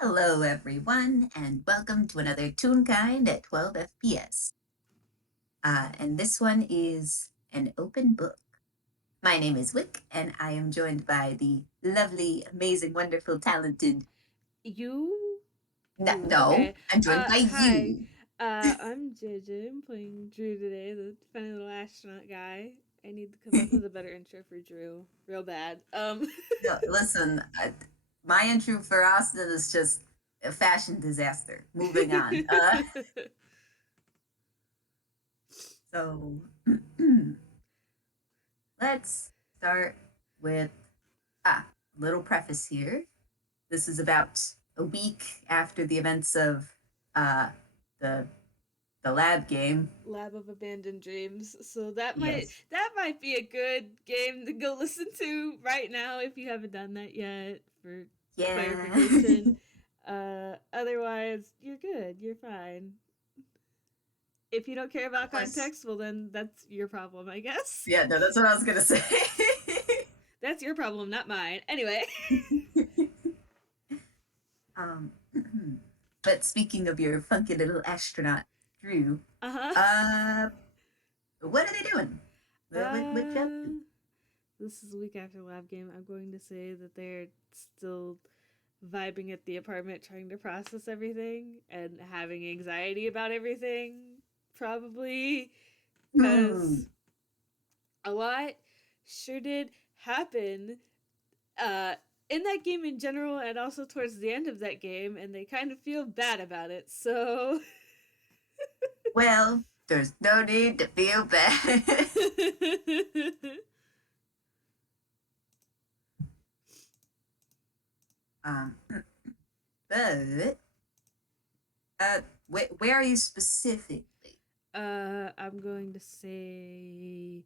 Hello, everyone, and welcome to another Toonkind at 12 FPS. And this one is an open book. My name is Wick, and I am joined by the lovely, amazing, wonderful, talented. You? No, Ooh, no, okay. I'm joined by Hi. you. I'm JayJay. I'm playing Drew today, the funny little astronaut guy. I need to come up with a better intro for Drew. Real bad. No, listen, my intro for Austin is just a fashion disaster. Moving on. So let's start with a little preface here. This is about a week after the events of uh, the the lab game. Lab of Abandoned Dreams. So that might Yes. that might be a good game to go listen to right now if you haven't done that yet for Yeah. clarification. Otherwise, you're good. You're fine. If you don't care Of about course. context, well then that's your problem, I guess. Yeah, no, that's what I was gonna say. That's your problem, not mine. Anyway. um, but speaking of your funky little astronaut, Drew, Uh huh. uh, what are they doing? What you up to? Uh, this is a week after lab game. I'm going to say that they're still vibing at the apartment, trying to process everything and having anxiety about everything. Probably Hmm. because a lot sure did happen uh, in that game in general, and also towards the end of that game, and they kind of feel bad about it. So Well, there's no need to feel bad. um, but where are you specifically? I'm going to say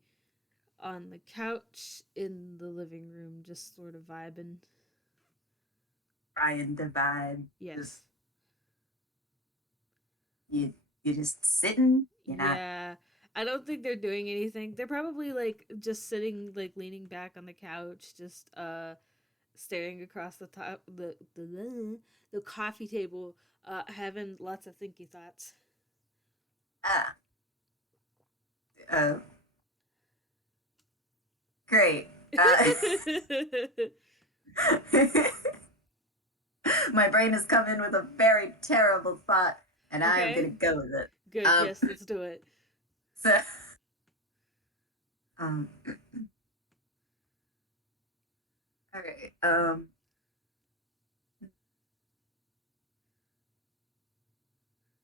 on the couch in the living room, just sort of vibing. Trying to vibe, just Yes. you you're just sitting. You're not. Yeah. I don't think they're doing anything. They're probably like just sitting, like leaning back on the couch, just staring across the coffee table, having lots of thinky thoughts. Ah, uh, great. My brain has come in with a very terrible thought, and I am gonna Okay. go with it. Good. Um, Yes, let's do it. so, um, all right.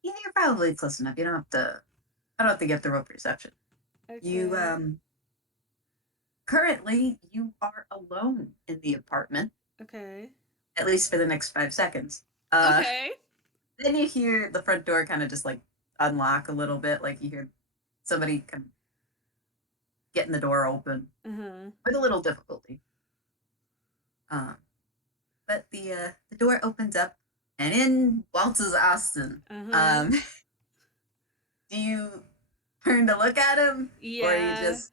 Yeah, you're probably close enough. You don't have to. I don't think you have to roll perception. You Okay. currently you are alone in the apartment, Okay. at least for the next 5 seconds. Uh, Okay. then you hear the front door kind of just like unlock a little bit, like you hear somebody kind of getting the door open Uh huh. with a little difficulty. Uh, but the door opens up, and in waltzes Austin. Uh huh. Um, do you turn to look at him, or you Yeah. just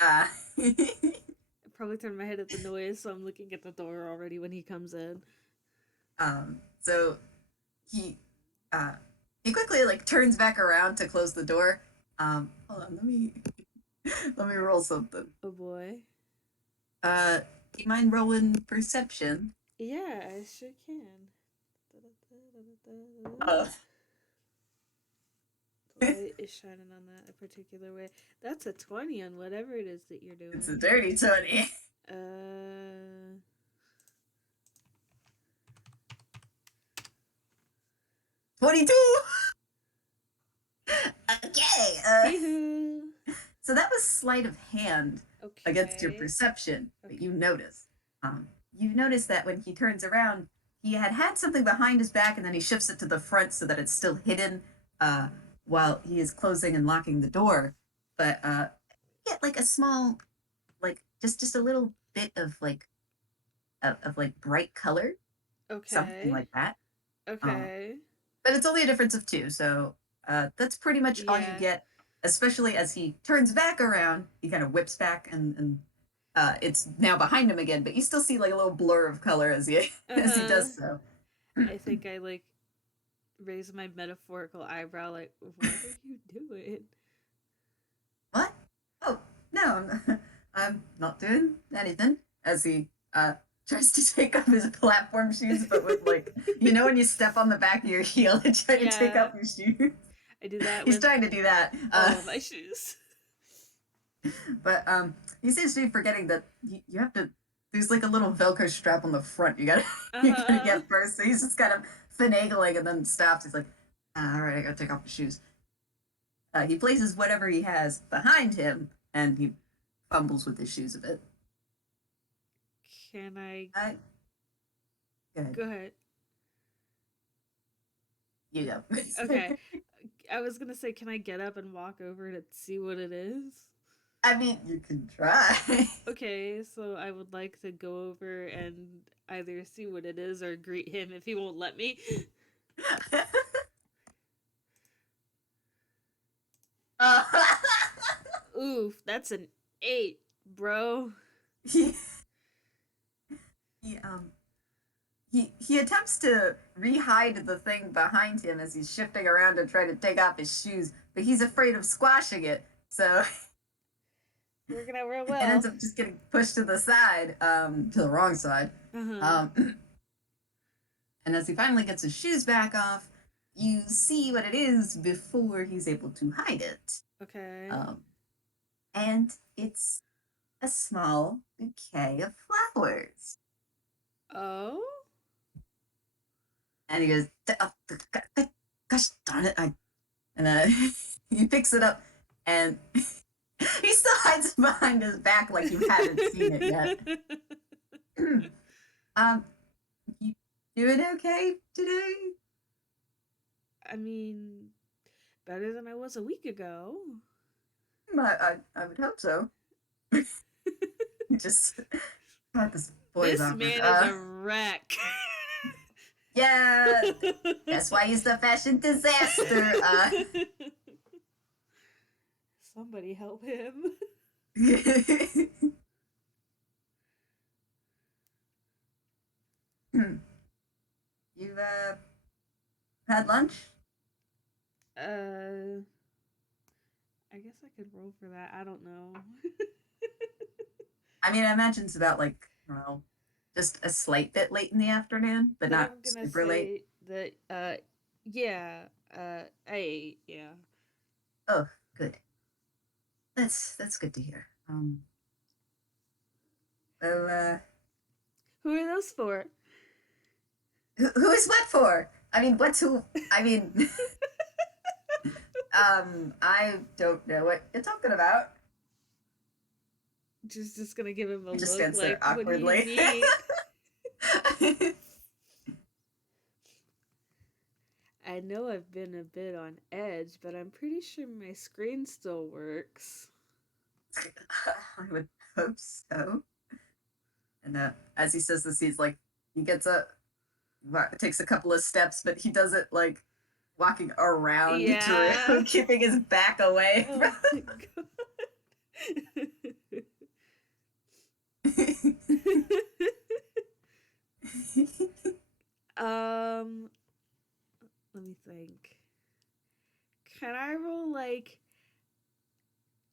uh, I probably turned my head at the noise, so I'm looking at the door already when he comes in. so he uh, he quickly like turns back around to close the door. Hold on, let me roll something. Oh boy. Do you mind rolling perception? Yeah, I sure can. Uh, The light is shining on that a particular way. That's a 20 on whatever it is that you're it's a doing. dirty 20. Uh, 22. Okay. hee So that was sleight of hand against your Okay. perception that Okay. you notice. You notice that when he turns around, he had something behind his back, and then he shifts it to the front so that it's still hidden uh, while he is closing and locking the door. But you get like a small, like just a little bit of like bright color, something Okay. like that. Um, Okay. but it's only a difference of two, so that's pretty much all you Yeah. get. Especially as he turns back around, he kind of whips back, and it's now behind him again. But you still see like a little blur of color as he Uh as he huh. does so. I think I like raise my metaphorical eyebrow, like, what are you doing? What? Oh, no, I'm not doing anything. As he tries to take off his platform shoes, but with like, when you step on the back of your heel and try to take Yeah, off your shoes. I do that He's with trying to do that. all of my shoes. But he seems to be forgetting that you have to. There's like a little Velcro strap on the front. You gotta Uh you gotta huh. get first. So he's just kind of finagling and then stops. He's like, all right, I gotta take off the shoes. He places whatever he has behind him, and he fumbles with his shoes a bit. Can I Uh, Good, go ahead? you go. Okay, I was gonna say, can I get up and walk over to see what it is? I mean, you can try. Okay, so I would like to go over and either see what it is or greet him if he won't let me. uh, Oof, that's an 8, bro. he, he he attempts to rehide the thing behind him as he's shifting around to try to take off his shoes, but he's afraid of squashing it, so Working out real it ends well. up just getting pushed to the side, to the wrong side. Uh huh. Um, and as he finally gets his shoes back off, you see what it is before he's able to hide it. Okay. Um, and it's a small bouquet of flowers. Oh? And he goes, gosh darn it. And he picks it up and he still hides it behind his back like you haven't seen it yet. um, you doing okay today? I mean, better than I was a week ago. I would hope so. You just, God, this boy's This awkward. man is a wreck. Yeah, that's why he's the fashion disaster. Somebody help him. You've had lunch? Uh, I guess I could roll for that. I don't know. I mean, I imagine it's about like, I don't know, just a slight bit late in the afternoon, but Then not I'm gonna super late. say that, yeah, I ate, yeah. Oh, good. That's good to hear. Well, Who are those for? who is what for? I mean, what's who? I mean, I don't know what you're talking about. Just gonna give him a He just look stands like, there what do you awkwardly. mean? I know I've been a bit on edge, but I'm pretty sure my screen still works. I would hope so. And as he says this, he's like, he gets up, takes a couple of steps, but he does it like walking around Yeah. Drew, keeping his back away. Oh my god. Let me think. Can I roll like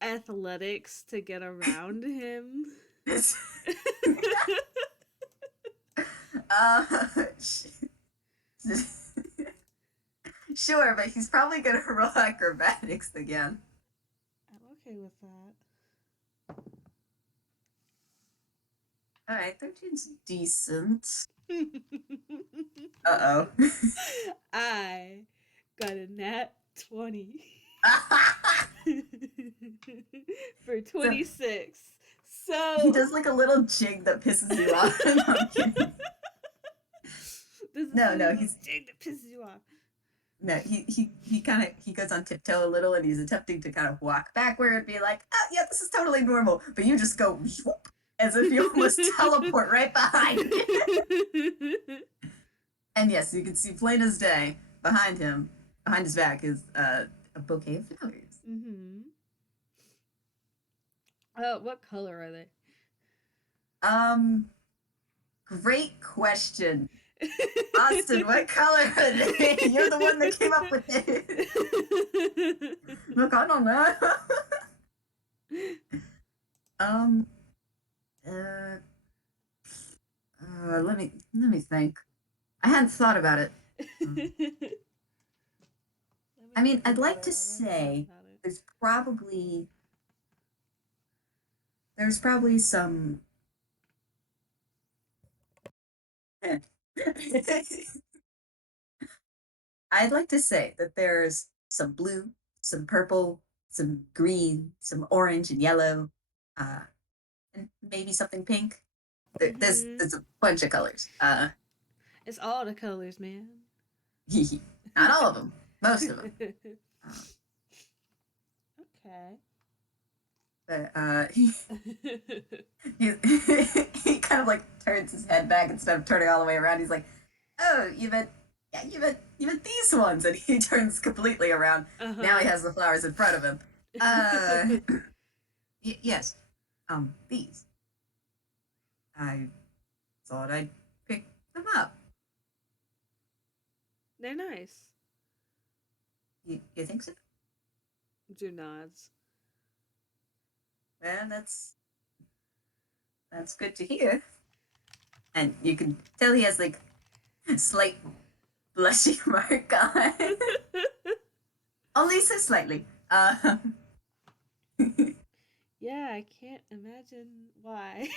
athletics to get around him? uh, sure, but he's probably gonna roll acrobatics again. I'm okay with that. All right, 13's decent. Uh oh. I got a nat 20 for So 26. he So does like a little jig that pisses you off. No, I'm kidding. this is No, the no, little he's thing that pisses you off. no, he kind of he goes on tiptoe a little, and he's attempting to kind of walk backward and be like, "Oh, yeah, this is totally normal." But you just go whoop, as if you almost teleport right behind him. And yes, you can see plain as day behind him, behind his back, is a bouquet of flowers. Mm-hmm. What color are they? Um, Great question. Austin, what color are they? You're the one that came up with it. Look, I don't know. um, uh, let me think. I hadn't thought about it. Um, Let me I mean, think I'd about like it. to I never thought say about it. there's probably there's probably some. I'd like to say that there's some blue, some purple, some green, some orange and yellow, uh, and maybe something pink. There's Hmm. there's a bunch of colors. It's all the colors, man. Not all of them, most of them. Um, Okay. but he he kind of like turns his head back instead of turning all the way around. He's like, "Oh, you meant these ones," and he turns completely around. Uh Now he huh. has the flowers in front of him. Uh, yes, these. I thought I'd pick them up. They're nice. You think so? Drew nods. Well, that's good to hear. And you can tell he has like a slight blushing mark on. Only so slightly. Yeah, I can't imagine why.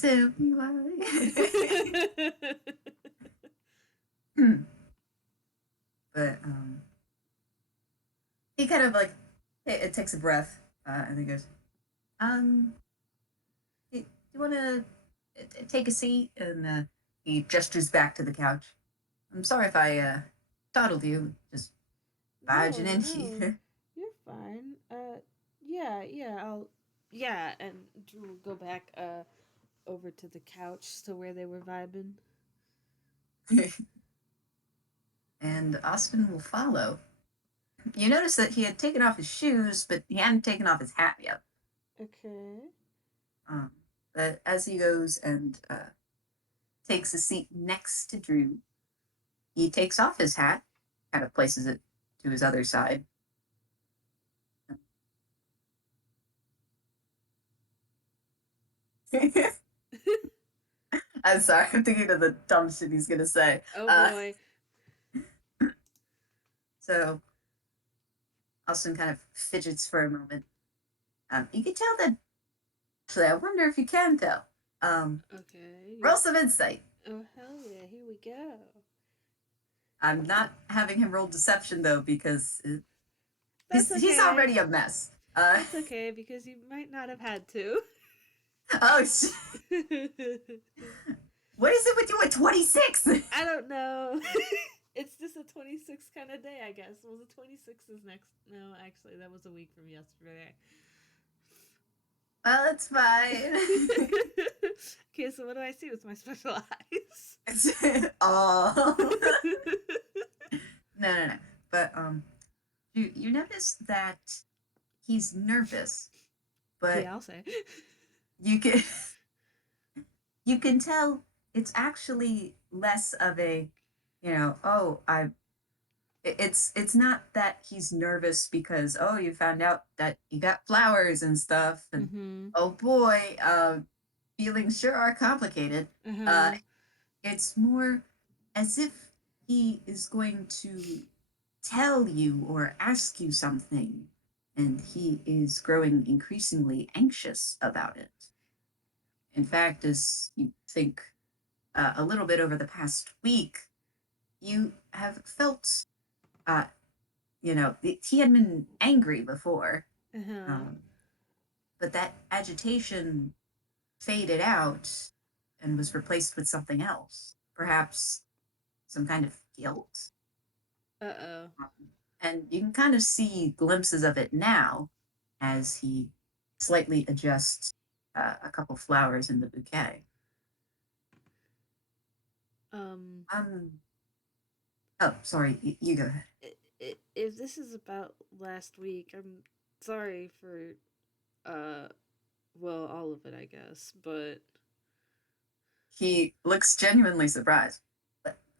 Tell me why. But he kind of like it takes a breath and he goes, um, do you want to take a seat? And he gestures back to the couch. I'm sorry if I startled you, just barging No, in no, here. you're fine. Yeah, yeah, yeah, and Drew will go back, over to the couch to where they were vibing. And Austin will follow. You notice that he had taken off his shoes, but he hadn't taken off his hat yet. Okay. Um, but as he goes and takes a seat next to Drew, he takes off his hat, kind of places it to his other side. I'm sorry, I'm thinking of the dumb shit he's gonna say. Oh Uh, boy. so Austin kind of fidgets for a moment. You can tell that. Actually, I wonder if you can tell. Um, Okay. Roll some insight. Oh hell yeah! Here we go. I'm not having him roll deception though because That's he's okay. already a mess. That's okay because you might not have had to. Oh, what is it with you at 26? I don't know. It's just a 26 kind of day, I guess. Was the 26 is next? No, actually, that was a week from yesterday. Well, it's fine. Okay, so what do I see with my special eyes? Oh, no. But you notice that he's nervous, but Yeah, I'll say. you can you can tell it's actually less of a, oh, it's not that he's nervous because oh you found out that you got flowers and stuff and Mm-hmm. oh boy feelings sure are complicated. uh Uh-huh. it's more as if he is going to tell you or ask you something and he is growing increasingly anxious about it. In fact, as you think a little bit over the past week, you have felt uh, he had been angry before, Uh-huh. um, but that agitation faded out and was replaced with something else, perhaps some kind of guilt. Uh-oh. And you can kind of see glimpses of it now as he slightly adjusts a couple flowers in the bouquet. Um, Um, oh, sorry, you go ahead. if this is about last week, I'm sorry for, uh, well, all of it, I guess, but He looks genuinely surprised.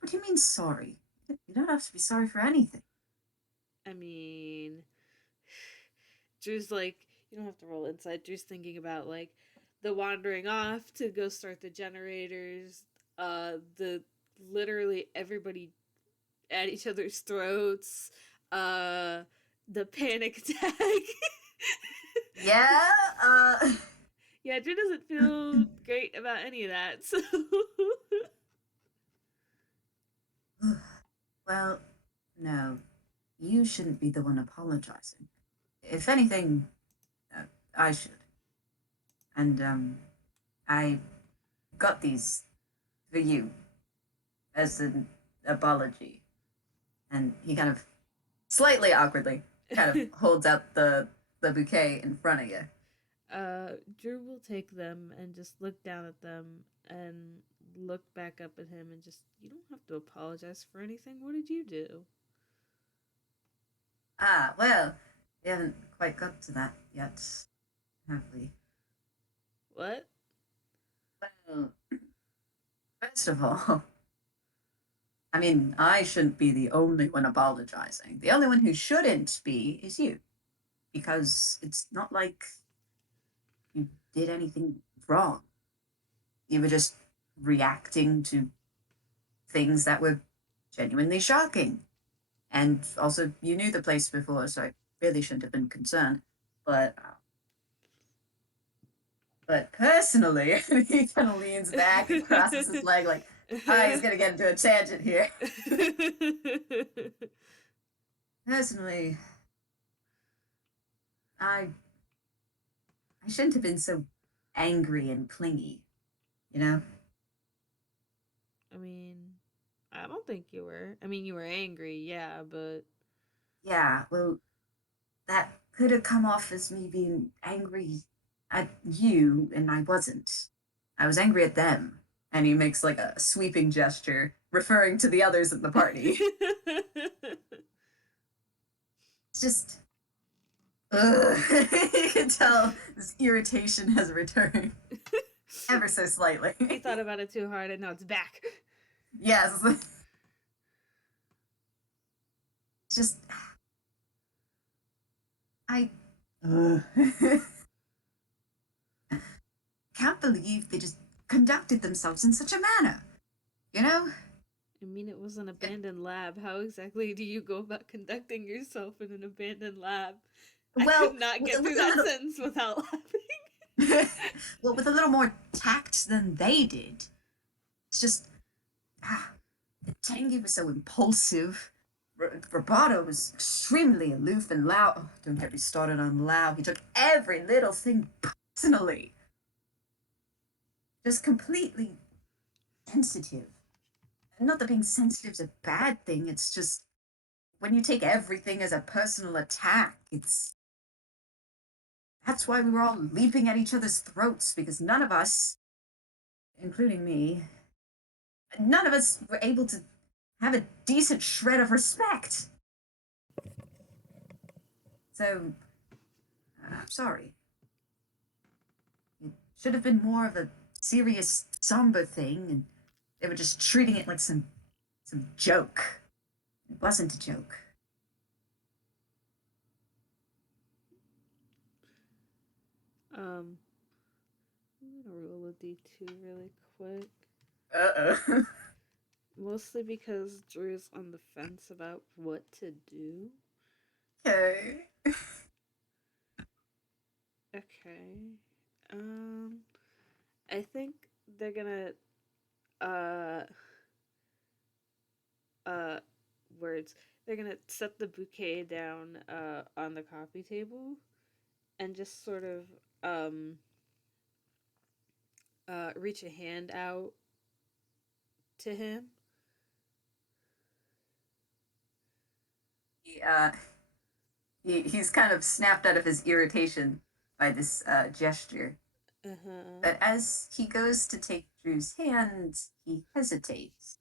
What do you mean sorry? You don't have to be sorry for anything. I mean, Drew's like, you don't have to roll inside. Drew's thinking about like the wandering off to go start the generators, the literally everybody at each other's throats, uh, the panic attack. Yeah, Yeah, Drew doesn't feel great about any of that. So well, no, you shouldn't be the one apologizing. If anything, uh, I should. And, I got these for you as an apology. And he kind of slightly awkwardly kind of holds out the bouquet in front of you. Drew will take them and just look down at them and look back up at him and just, you don't have to apologize for anything. What did you do? Ah, well, we haven't quite got to that yet, have we? What? Well, first of all, I mean, I shouldn't be the only one apologizing. The only one who shouldn't be is you, because it's not like you did anything wrong. You were just reacting to things that were genuinely shocking. And also, you knew the place before, so I really shouldn't have been concerned. But but personally, he kind of leans back and crosses his leg, like, ah, he's gonna get into a tangent here. Personally, I I shouldn't have been so angry and clingy, you know? I mean, I don't think you were. I mean, you were angry, yeah, but Yeah, well, that could have come off as me being angry at you, and I wasn't. I was angry at them. And he makes like a sweeping gesture, referring to the others at the party. It's just, ugh. You can tell this irritation has returned ever so slightly. he thought about it too hard and now it's back. Yes. It's just, I can't believe they just conducted themselves in such a manner. You know? I mean, it was an abandoned lab. How exactly do you go about conducting yourself in an abandoned lab? I could Well, not get through with a that little, sentence without laughing. well, with a little more tact than they did. It's just, ah, Tangy was so impulsive. Roboto was extremely aloof and loud. Oh, don't get me started on loud. He took every little thing personally. Just completely sensitive. Not that being sensitive is a bad thing. It's just when you take everything as a personal attack, it's that's why we were all leaping at each other's throats because none of us, including me, none of us were able to have a decent shred of respect. So, I'm sorry. It should have been more of a serious, somber thing, and they were just treating it like some joke. It wasn't a joke. Um, I'm gonna roll a d2 really quick. Uh-oh. Mostly because Drew's on the fence about what to do. Okay. Okay. Um, I think they're gonna uh uh words. They're gonna set the bouquet down on the coffee table and just sort of um reach a hand out to him. He, he's kind of snapped out of his irritation by this gesture. Uh-huh. But as he goes to take Drew's hand, he hesitates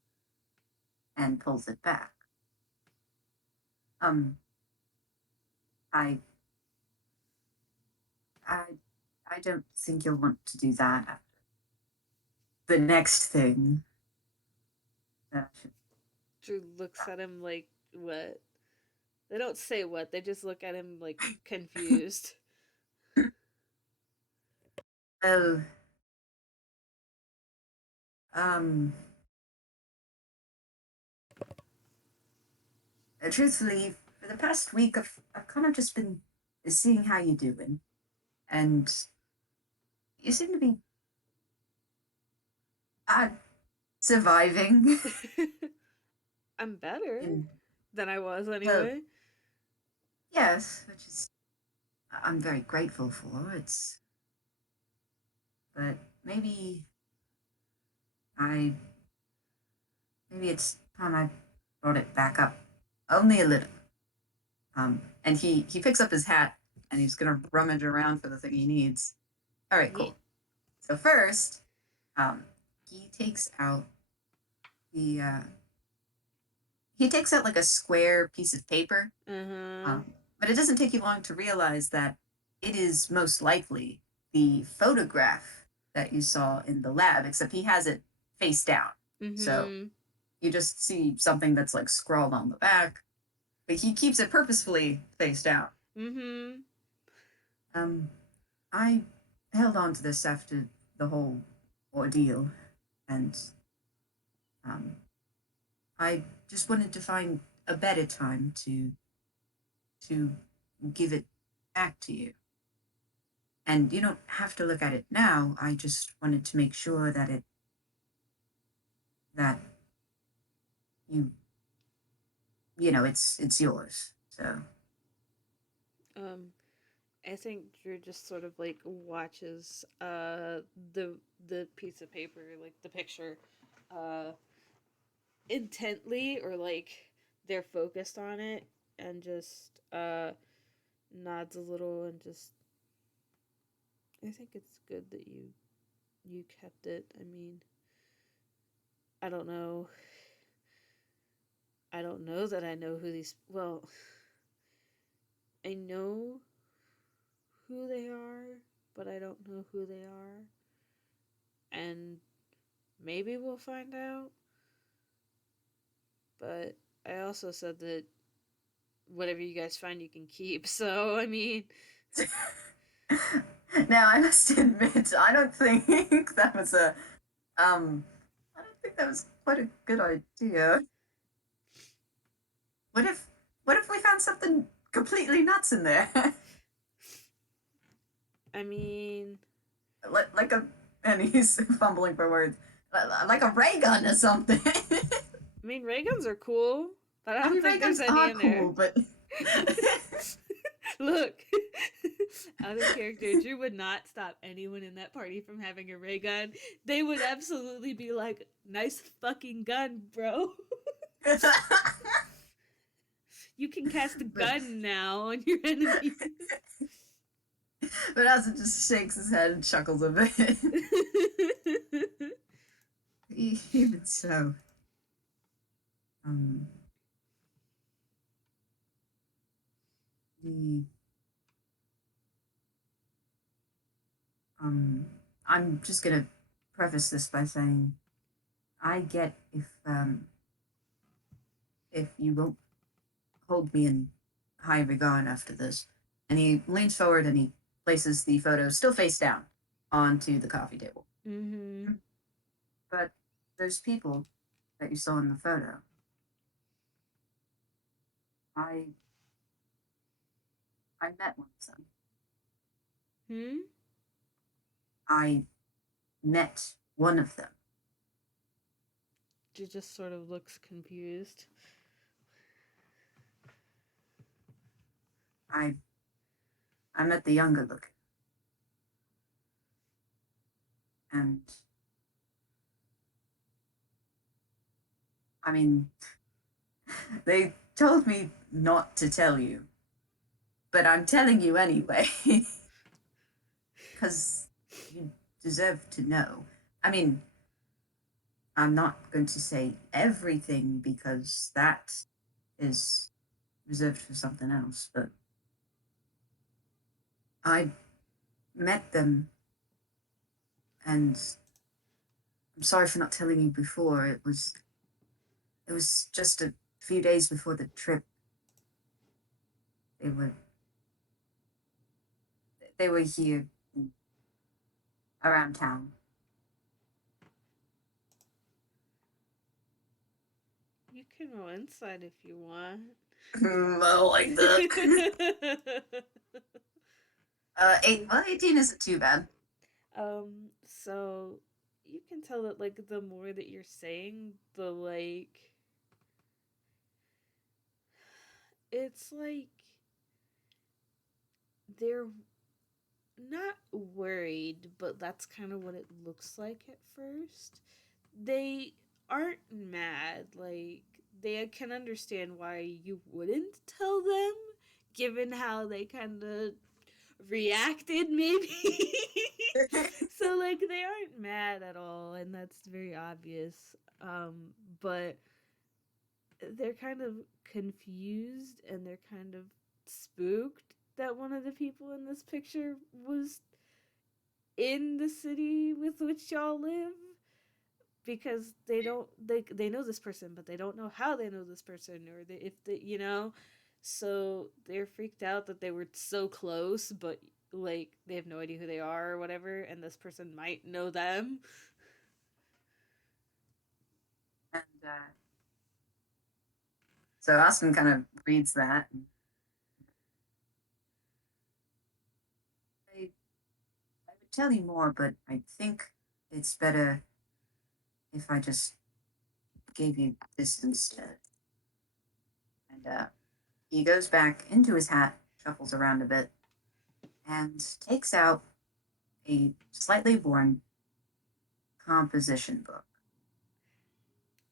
and pulls it back. Um, I, I, I don't think you'll want to do that. the next thing that should. Drew looks at him like, what? They don't say what, they just look at him like confused. Well, um, truthfully, for the past week, I've kind of just been seeing how you're doing, and you seem to be uh, surviving. I'm better And than I was well, anyway. yes, which is I'm very grateful for. But maybe I maybe it's time I brought it back up only a little. And he picks up his hat and he's gonna rummage around for the thing he needs. All right, Yeah. cool. So first, um, he takes out the he takes out like a square piece of paper. Uh-huh. Um, but it doesn't take you long to realize that it is most likely the photograph that you saw in the lab, except he has it face down. So Mm-hmm. you just see something that's like scrawled on the back, but he keeps it purposefully face down. Mm-hmm. Um, I held on to this after the whole ordeal, and um, I just wanted to find a better time to give it back to you. And you don't have to look at it now. I just wanted to make sure that you it's yours. So Um, I think Drew just sort of like watches the piece of paper, like the picture, uh intently, or like they're focused on it, and just nods a little and just, I think it's good that you kept it. I mean, I don't know. I don't know that I know who these, well, I know who they are, but I don't know who they are. And maybe we'll find out. But I also said that whatever you guys find, you can keep. So, I mean, now I must admit, I don't think that was a I don't think that was quite a good idea. What if what if we found something completely nuts in there? I mean, like a and he's fumbling for words. Like a ray gun or something. ray guns are cool, but I I don't mean, think ray there's guns any are in there. cool, but Look, out of character, Drew would not stop anyone in that party from having a ray gun. They would absolutely be like, "Nice fucking gun, bro. You can cast a but gun now on your enemies." but Asa just shakes his head and chuckles a bit. Even so, um, the um, I'm just gonna preface this by saying I get if you won't hold me in high regard after this. And he leans forward and he places the photo still face down onto the coffee table. Mm-hmm. But those people that you saw in the photo, I I met one of them. Hmm. I met one of them. She just sort of looks confused. I I met the younger looking, and I mean they told me not to tell you, but I'm telling you anyway, because you deserve to know. I mean, I'm not going to say everything because that is reserved for something else, but I met them and I'm sorry for not telling you before. It was just a few days before the trip. They were they were here around town. You can roll inside if you want. I don't like that. 18 isn't too bad. So you can tell that like the more that you're saying, the like it's like they're not worried, but that's kind of what it looks like at first. They aren't mad, like they can understand why you wouldn't tell them given how they kind of reacted maybe. So like they aren't mad at all and that's very obvious. But they're kind of confused and they're kind of spooked that one of the people in this picture was in the city with which y'all live, because they know this person but they don't know how they know this person, or if they, so they're freaked out that they were so close but like they have no idea who they are or whatever, and this person might know them. And so Austin kind of reads that. I would tell you more, but I think it's better if I just gave you this instead. And he goes back into his hat, shuffles around a bit, and takes out a slightly worn composition book.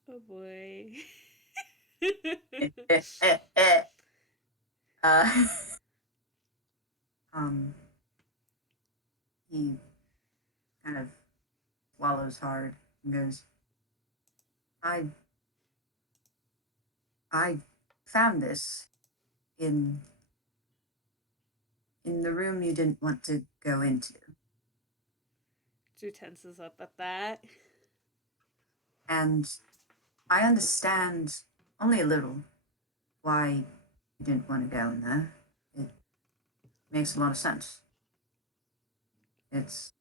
Oh boy. uh, um, he kind of swallows hard and goes, I I found this in the room you didn't want to go into. Drew tenses up at that. And I understand only a little why you didn't want to go in there. It makes a lot of sense. It's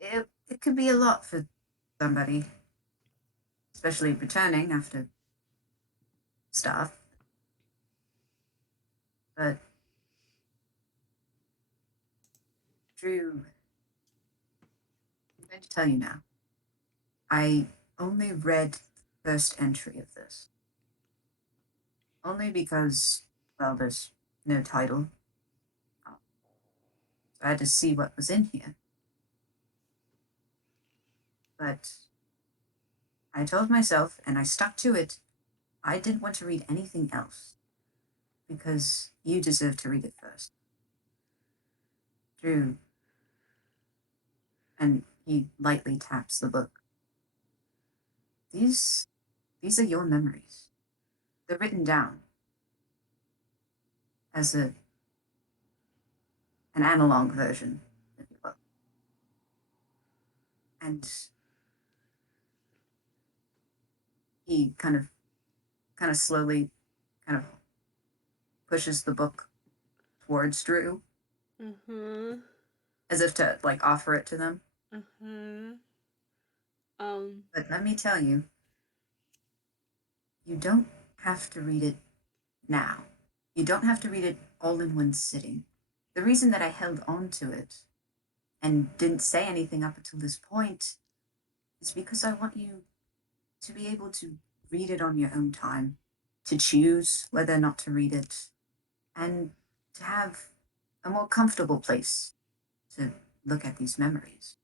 it could be a lot for somebody, especially returning after stuff. But Drew, I'm going to tell you now. I only read the first entry of this. Only because, well, there's no title. So I had to see what was in here. But I told myself, and I stuck to it, I didn't want to read anything else. Because you deserve to read it first. Drew. And he lightly taps the book. These are your memories. They're written down as an analog version, if you will. And he kind of slowly kind of pushes the book towards Drew Uh-huh. as if to like offer it to them. Uh-huh. Um But let me tell you, you don't have to read it now. You don't have to read it all in one sitting. The reason that I held on to it and didn't say anything up until this point is because I want you to be able to read it on your own time, to choose whether or not to read it, and to have a more comfortable place to look at these memories.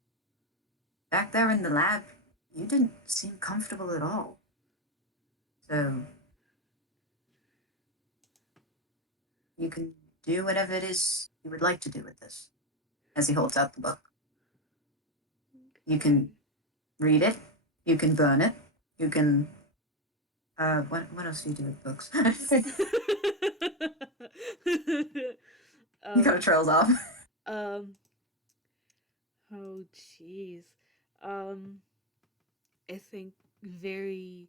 Back there in the lab, you didn't seem comfortable at all. So you can do whatever it is you would like to do with this. As he holds out the book, you okay. can read it, you can burn it, you can. What else do you do with books? He kind of um trails off. um Oh, jeez. Um, I think very,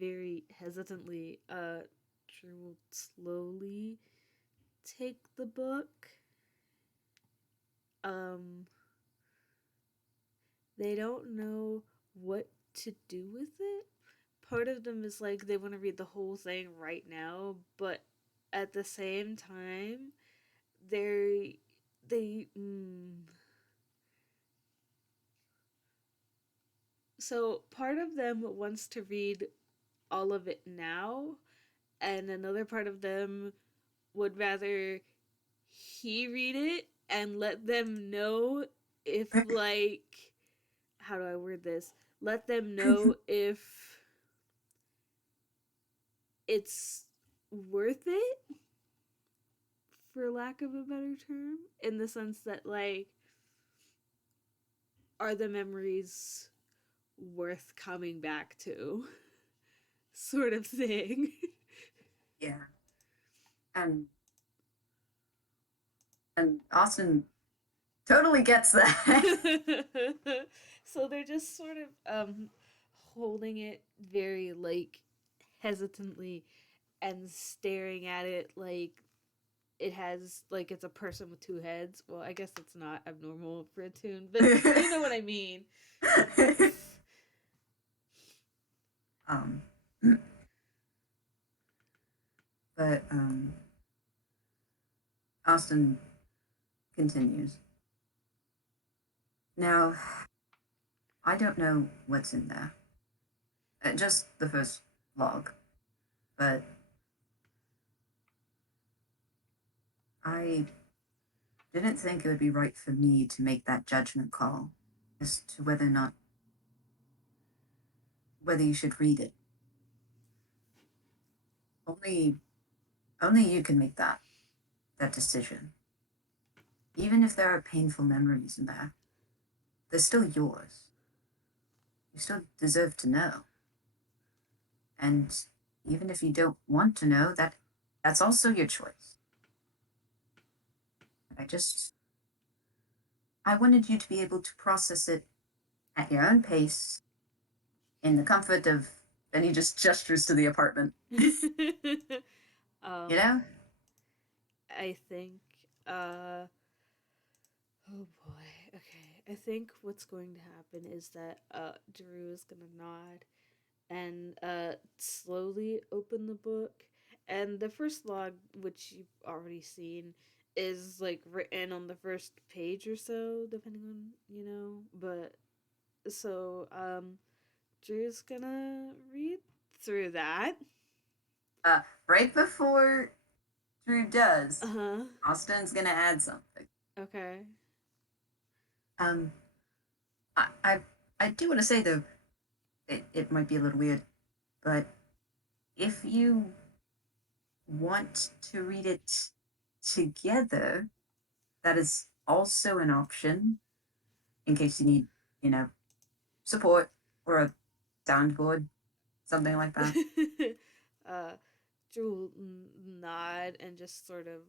very hesitantly, Drew will slowly take the book. Um, they don't know what to do with it. Part of them is like they want to read the whole thing right now, but at the same time, they they so part of them wants to read all of it now, and another part of them would rather he read it and let them know if, like, how do I word this? Let them know if it's worth it, for lack of a better term, in the sense that, like, are the memories worth coming back to, sort of thing. Yeah. And and Austin totally gets that. So they're just sort of holding it very, like, hesitantly and staring at it like it has, like, it's a person with two heads. Well, I guess it's not abnormal for a tune, but you know what I mean. um, but Austin continues. Now, I don't know what's in there. Just the first log, but I didn't think it would be right for me to make that judgment call as to whether or not whether you should read it. Only only you can make that decision. Even if there are painful memories in there, they're still yours. You still deserve to know. And even if you don't want to know, that's also your choice. I just I wanted you to be able to process it at your own pace in the comfort of, and he just gestures to the apartment. You um, know? I think, uh, oh boy, okay. I think what's going to happen is that Drew is gonna nod and slowly open the book. And the first log, which you've already seen, is like written on the first page or so, depending on, But so Drew's gonna read through that. Right before Drew does, Uh huh. Austin's gonna add something. Okay. Um, I, I, I do want to say though, it might be a little weird, but if you want to read it together, that is also an option in case you need, you know, support or a soundboard, something like that. uh, Drew will nod and just sort of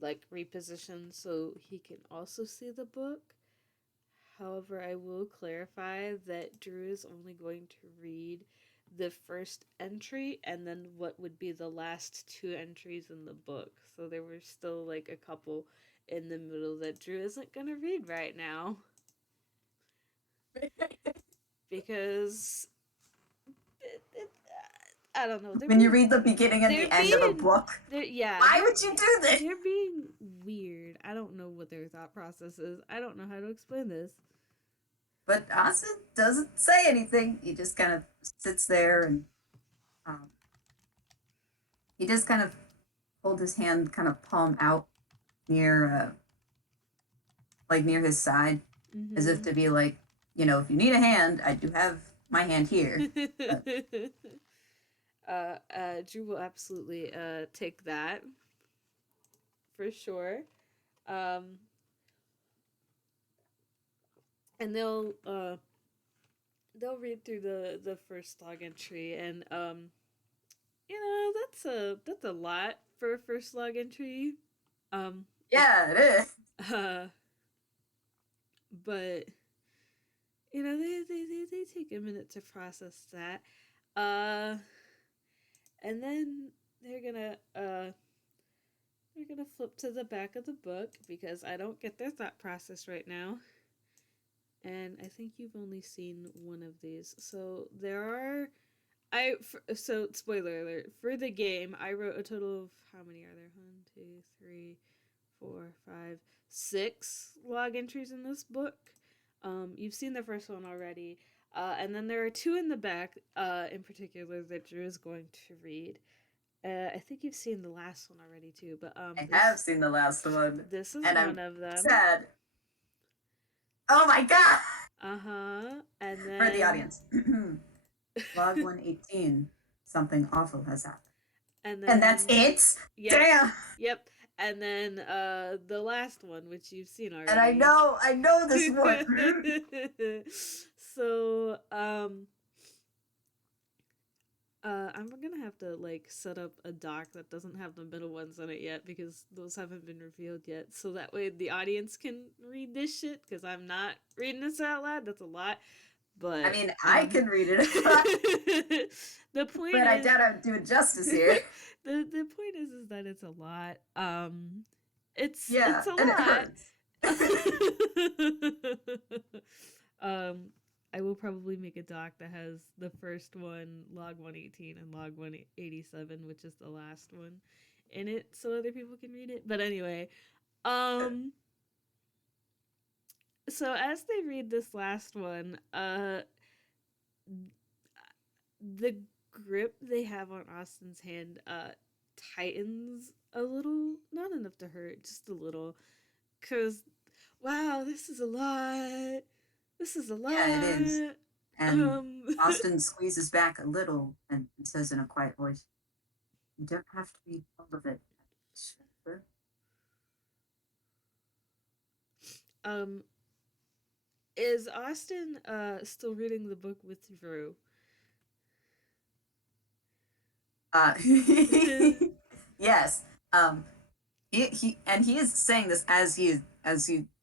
like reposition so he can also see the book. However, I will clarify that Drew is only going to read the first entry and then what would be the last two entries in the book. So there were still like a couple in the middle that Drew isn't going to read right now because I don't know. When you read the beginning and They're the end of a being book, yeah, why would you do this? they're being weird. I don't know what their thought process is. I don't know how to explain this. But Austin doesn't say anything. He just kind of sits there and um, he just kind of hold his hand kind of palm out near, like near his side, as if Mm-hmm. to be like, if you need a hand, I do have my hand here. But Drew will absolutely take that for sure. Um, and they'll read through the first log entry, and that's a lot for a first log entry. Um, it yeah, it is. uh but they take a minute to process that. Uh, and then they're gonna uh they're gonna flip to the back of the book because I don't get their thought process right now. And I think you've only seen one of these. So there are so spoiler alert for the game. I wrote a total of how many are there? 1, 2, 3, 4, 5, 6 log entries in this book. You've seen the first one already, and then there are two in the back, in particular that Drew is going to read. I think you've seen the last one already too, but I have seen the last one, this is and one I'm of them. sad. Oh my god! Uh huh. And For the then audience, log 118. Something awful has happened. and And that's then it? yep, Damn! yep. And then the last one, which you've seen And already. I know this one. So I'm gonna have to like set up a doc that doesn't have the middle ones in it yet because those haven't been revealed yet. So that way the audience can read this shit because I'm not reading this out loud. That's a lot. I But mean, I can read it, the point but I is doubt I'm doing justice here. the point is that it's a lot. Yeah, It's a and it lot. hurts. um, I will probably make a doc that has the first one, log 118, and log 187, which is the last one, in it, so other people can read it. But anyway, um, so as they read this last one, the grip they have on Austin's hand tightens a little, not enough to hurt, just a little, cuz wow, this is a lot. This is a Yeah, it is. lot. And Um Austin squeezes back a little and says in a quiet voice, "You don't have to read all of it." Sure. um is Austin still reading the book with Drew? Uh, yes. Um, he is saying this as he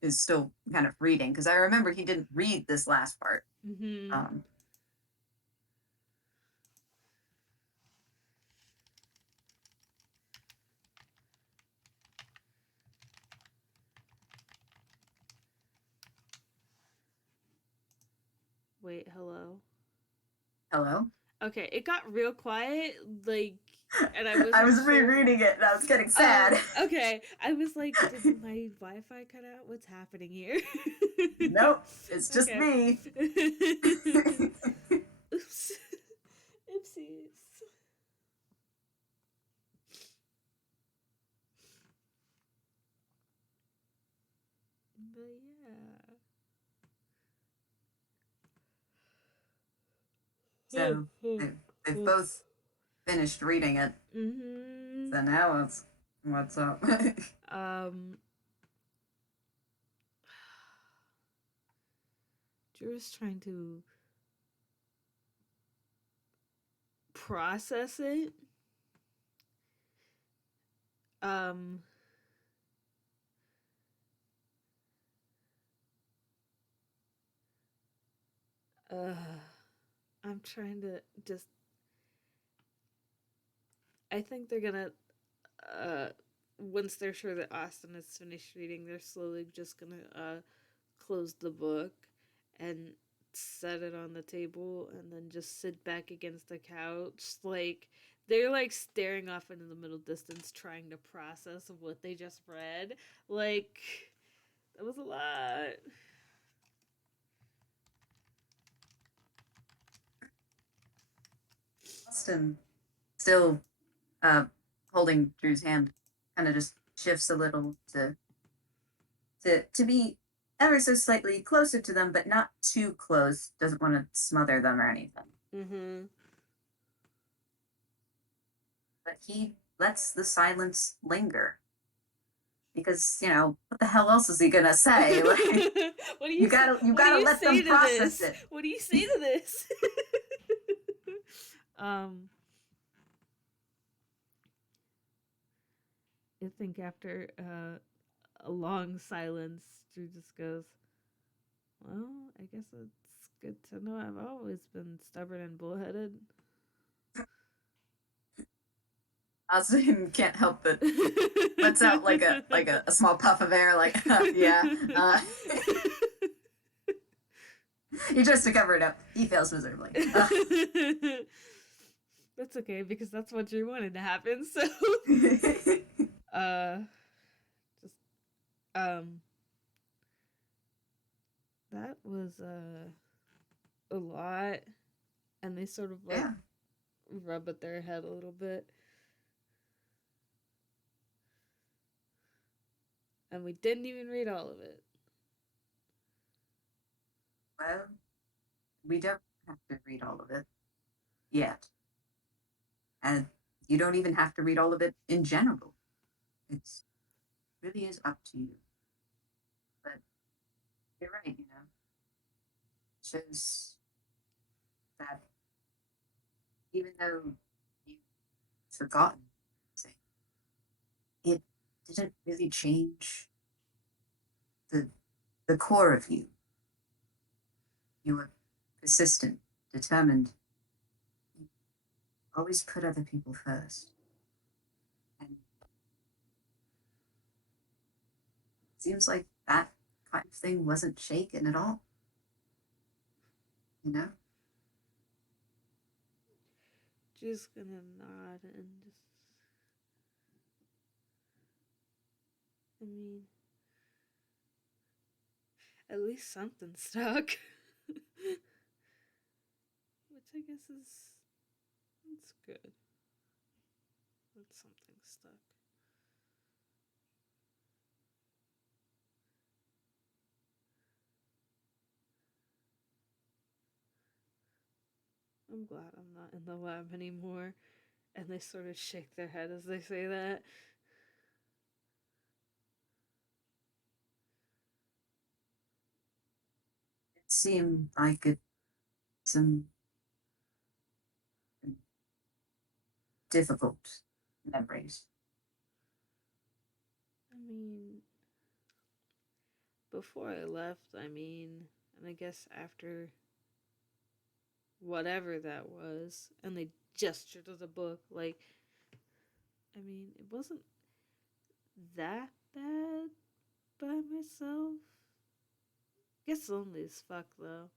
is still kind of reading because I remember he didn't read this last part. Mhm. Um, Wait, hello. Hello. Okay, it got real quiet, like, and I I wasn't was sure. rereading it and I was getting sad. Okay. I was like, did my Wi-Fi cut out? What's happening here? Nope, it's just Okay. me. Oops. Oopsies. But yeah. So they've both finished reading it. Mhm. So now what's up? Um, Drew is trying to process it. Um, uh, I'm trying to just. I think they're gonna. Uh, Once they're sure that Austin is finished reading, they're slowly just gonna close the book and set it on the table and then just sit back against the couch like they're like staring off into the middle distance trying to process what they just read. Like that was a lot. Austin, still uh, holding Drew's hand, kind of just shifts a little to be ever so slightly closer to them, but not too close. Doesn't want to smother them or anything. Mhm. But he lets the silence linger because what the hell else is he gonna say? Like What do you you what do gotta you let say them to process this? it. What do you say to this? um I think after a long silence, Drew just goes, Well, I guess it's good to know I've always been stubborn and bullheaded. Austin can't help but lets out like a small puff of air, like yeah. He tries to cover it up. He fails miserably. That's okay because that's what you wanted to happen. So, uh, just um, that was a lot, and they sort of like Yeah. rub at their head a little bit, and we didn't even read all of it. Well, we don't have to read all of it yet, and you don't even have to read all of it in general. It's really is up to you. But you're right, you know. It shows that even though you've forgotten something, it didn't really change the the core of you. You were persistent, determined. You always put other people first. And it seems like that kind of thing wasn't shaken at all. You know? Just gonna nod and just. I mean, at least something stuck. Which I guess is. It's good. That something stuck. I'm glad I'm not in the lab anymore. And they sort of shake their head as they say that. It seemed like some difficult memories. I mean, before I left, and I guess after whatever that was, and they gestured to the book, like, it wasn't that bad by myself. Guess lonely as fuck, though.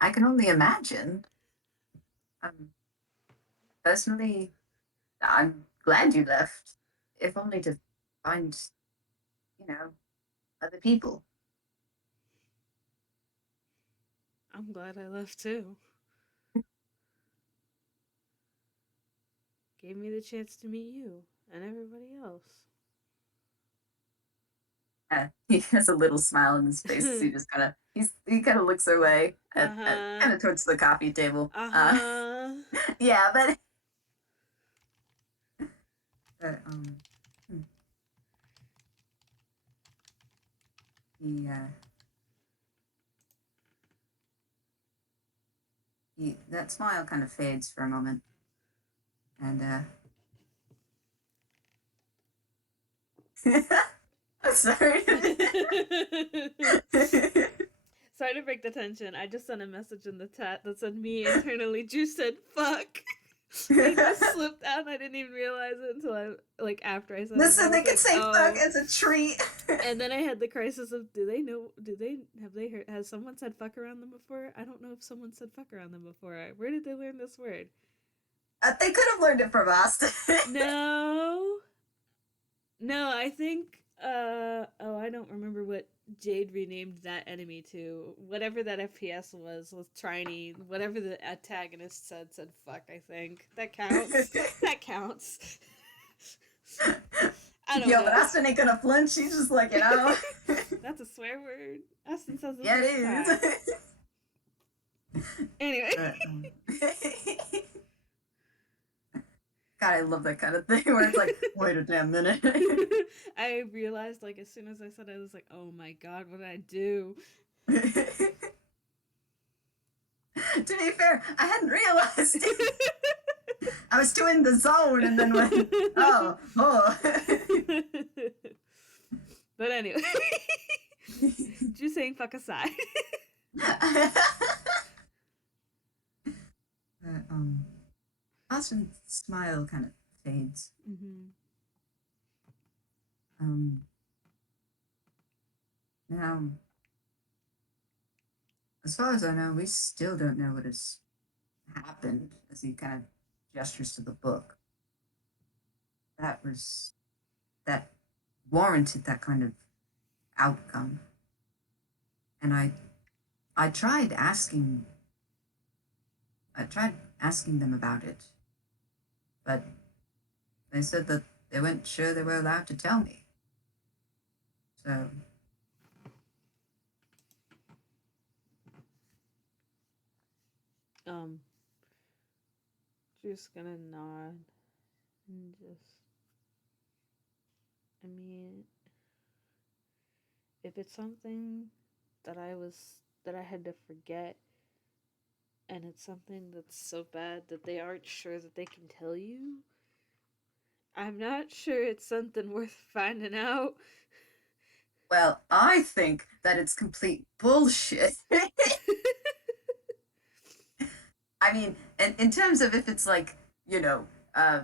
I can only imagine. Um, Personally, I'm glad you left, if only to find, you know, other people. I'm glad I left too. Gave me the chance to meet you and everybody else. He has a little smile on his face as he just he kind of looks away at Uh-huh. kind of towards the coffee table. Uh-huh. Yeah, but hmm, he that smile kind of fades for a moment, and I'm sorry. Sorry to break the tension. I just sent a message in the chat that said me internally. Drew said fuck. It just slipped out and I didn't even realize it until after I said it. I Listen, they was can like, say fuck. oh. It's a treat. And then I had the crisis of have they heard, has someone said fuck around them before? I don't know if someone said fuck around them before. Where did they learn this word? They could have learned it from Austin. No. No, I think I don't remember what Jade renamed that enemy to. Whatever that FPS was Trinity. Whatever the antagonist said fuck, I think. That counts. That counts. I don't Yo, know. but Austin ain't gonna flinch. She's just like, you know. That's a swear word. Austin says this Yeah, all it the time. is. Anyway. God, I love that kind of thing where it's like, wait a damn minute. I realized, as soon as I said it, I was like, oh my god, what did I do? To be fair, I hadn't realized. I was too in the zone and then went, oh. But anyway, just saying fuck aside. But, Austin's smile kind of fades. Mm-hmm. Um, Now, as far as I know, we still don't know what has happened as he kind of gestures to the book. That was, that warranted that kind of outcome. And I tried asking, I tried asking them about it, but they said that they weren't sure they were allowed to tell me. So, Um, just gonna nod and just. I mean, if it's something that I had to forget, and it's something that's so bad that they aren't sure that they can tell you, I'm not sure it's something worth finding out. well, I think that it's complete bullshit. I mean, in terms of if it's like, you know, uh,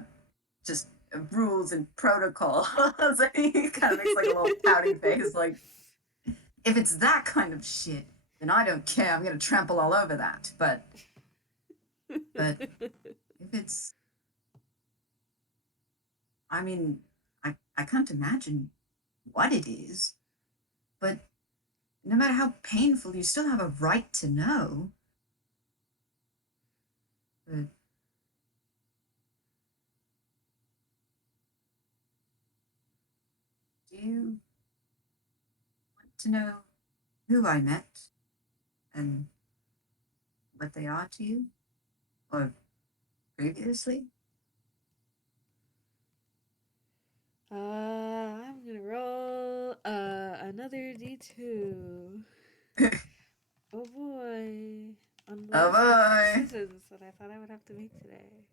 just rules and protocols, and he kind of makes like a little pouting face, like, if it's that kind of shit, then I don't care. I'm gonna trample all over that. But if it's, I mean, I can't imagine what it is. But no matter how painful, you still have a right to know. But do you want to know who I met and what they are to you, or previously? I'm gonna roll another d2. Oh boy. On the Oh list of boy! decisions that I thought I would have to make today.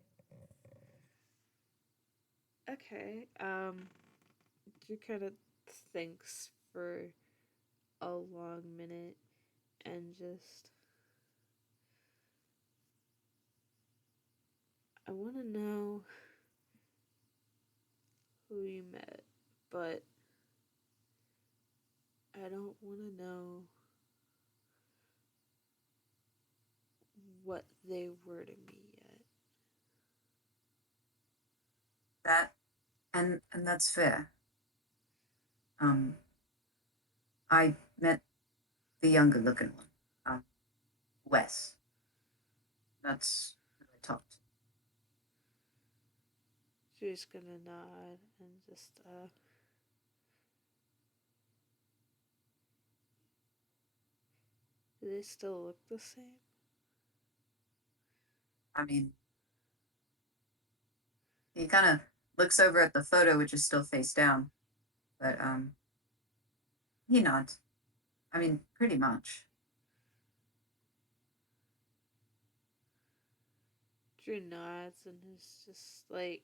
Okay. You kind of thinks for a long minute and just. I want to know who you met, but I don't want to know what they were to me yet. That and that's fair. Um, I met the younger looking one, Wes. That's who I talked to. She's gonna nod and just, do they still look the same? I mean, he kind of looks over at the photo, which is still face down, but he nods. I mean, pretty much. Drew nods and is just like,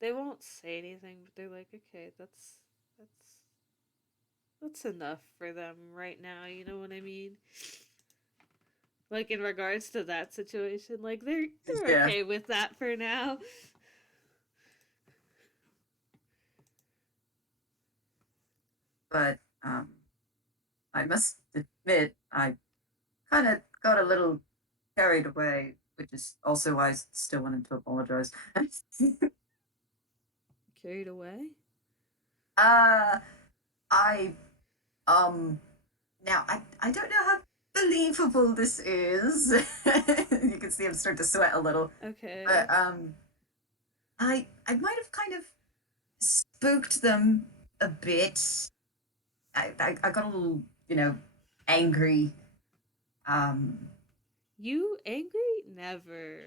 they won't say anything, but they're like, okay, that's that's enough for them right now. You know what I mean? Like in regards to that situation, like they're Yeah, okay with that for now. but I must admit, I kind of got a little carried away, which is also why I still wanted to apologize. Carried away. uh, I um now I don't know how believable this is. You can see him start to sweat a little, Okay. but I might have kind of spooked them a bit. I got a little, angry. Um, You angry? Never.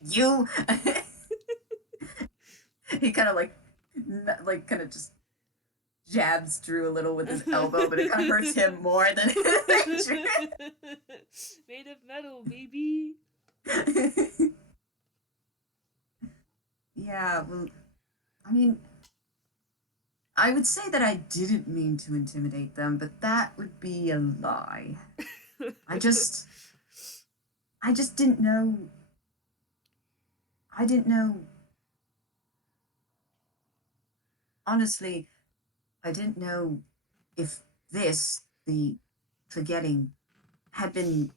you. He kind of like kind of just jabs Drew a little with his elbow, but it kind of hurts him more than anything. Made of metal, baby. Yeah, well, I mean, I would say that I didn't mean to intimidate them, but that would be a lie. I just I just didn't know. I didn't know. Honestly, I didn't know if the forgetting, had been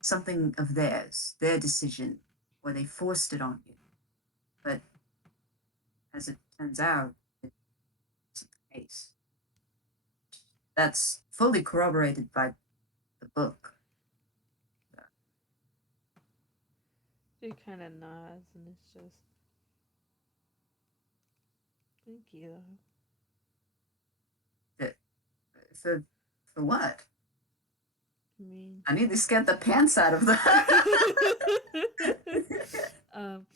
something of theirs, their decision, or they forced it on you. But as it turns out, it's the case. That's fully corroborated by the book. She kind of nods and it's just, thank you. That- For for what? I mean, I nearly scared the pants out of them. um,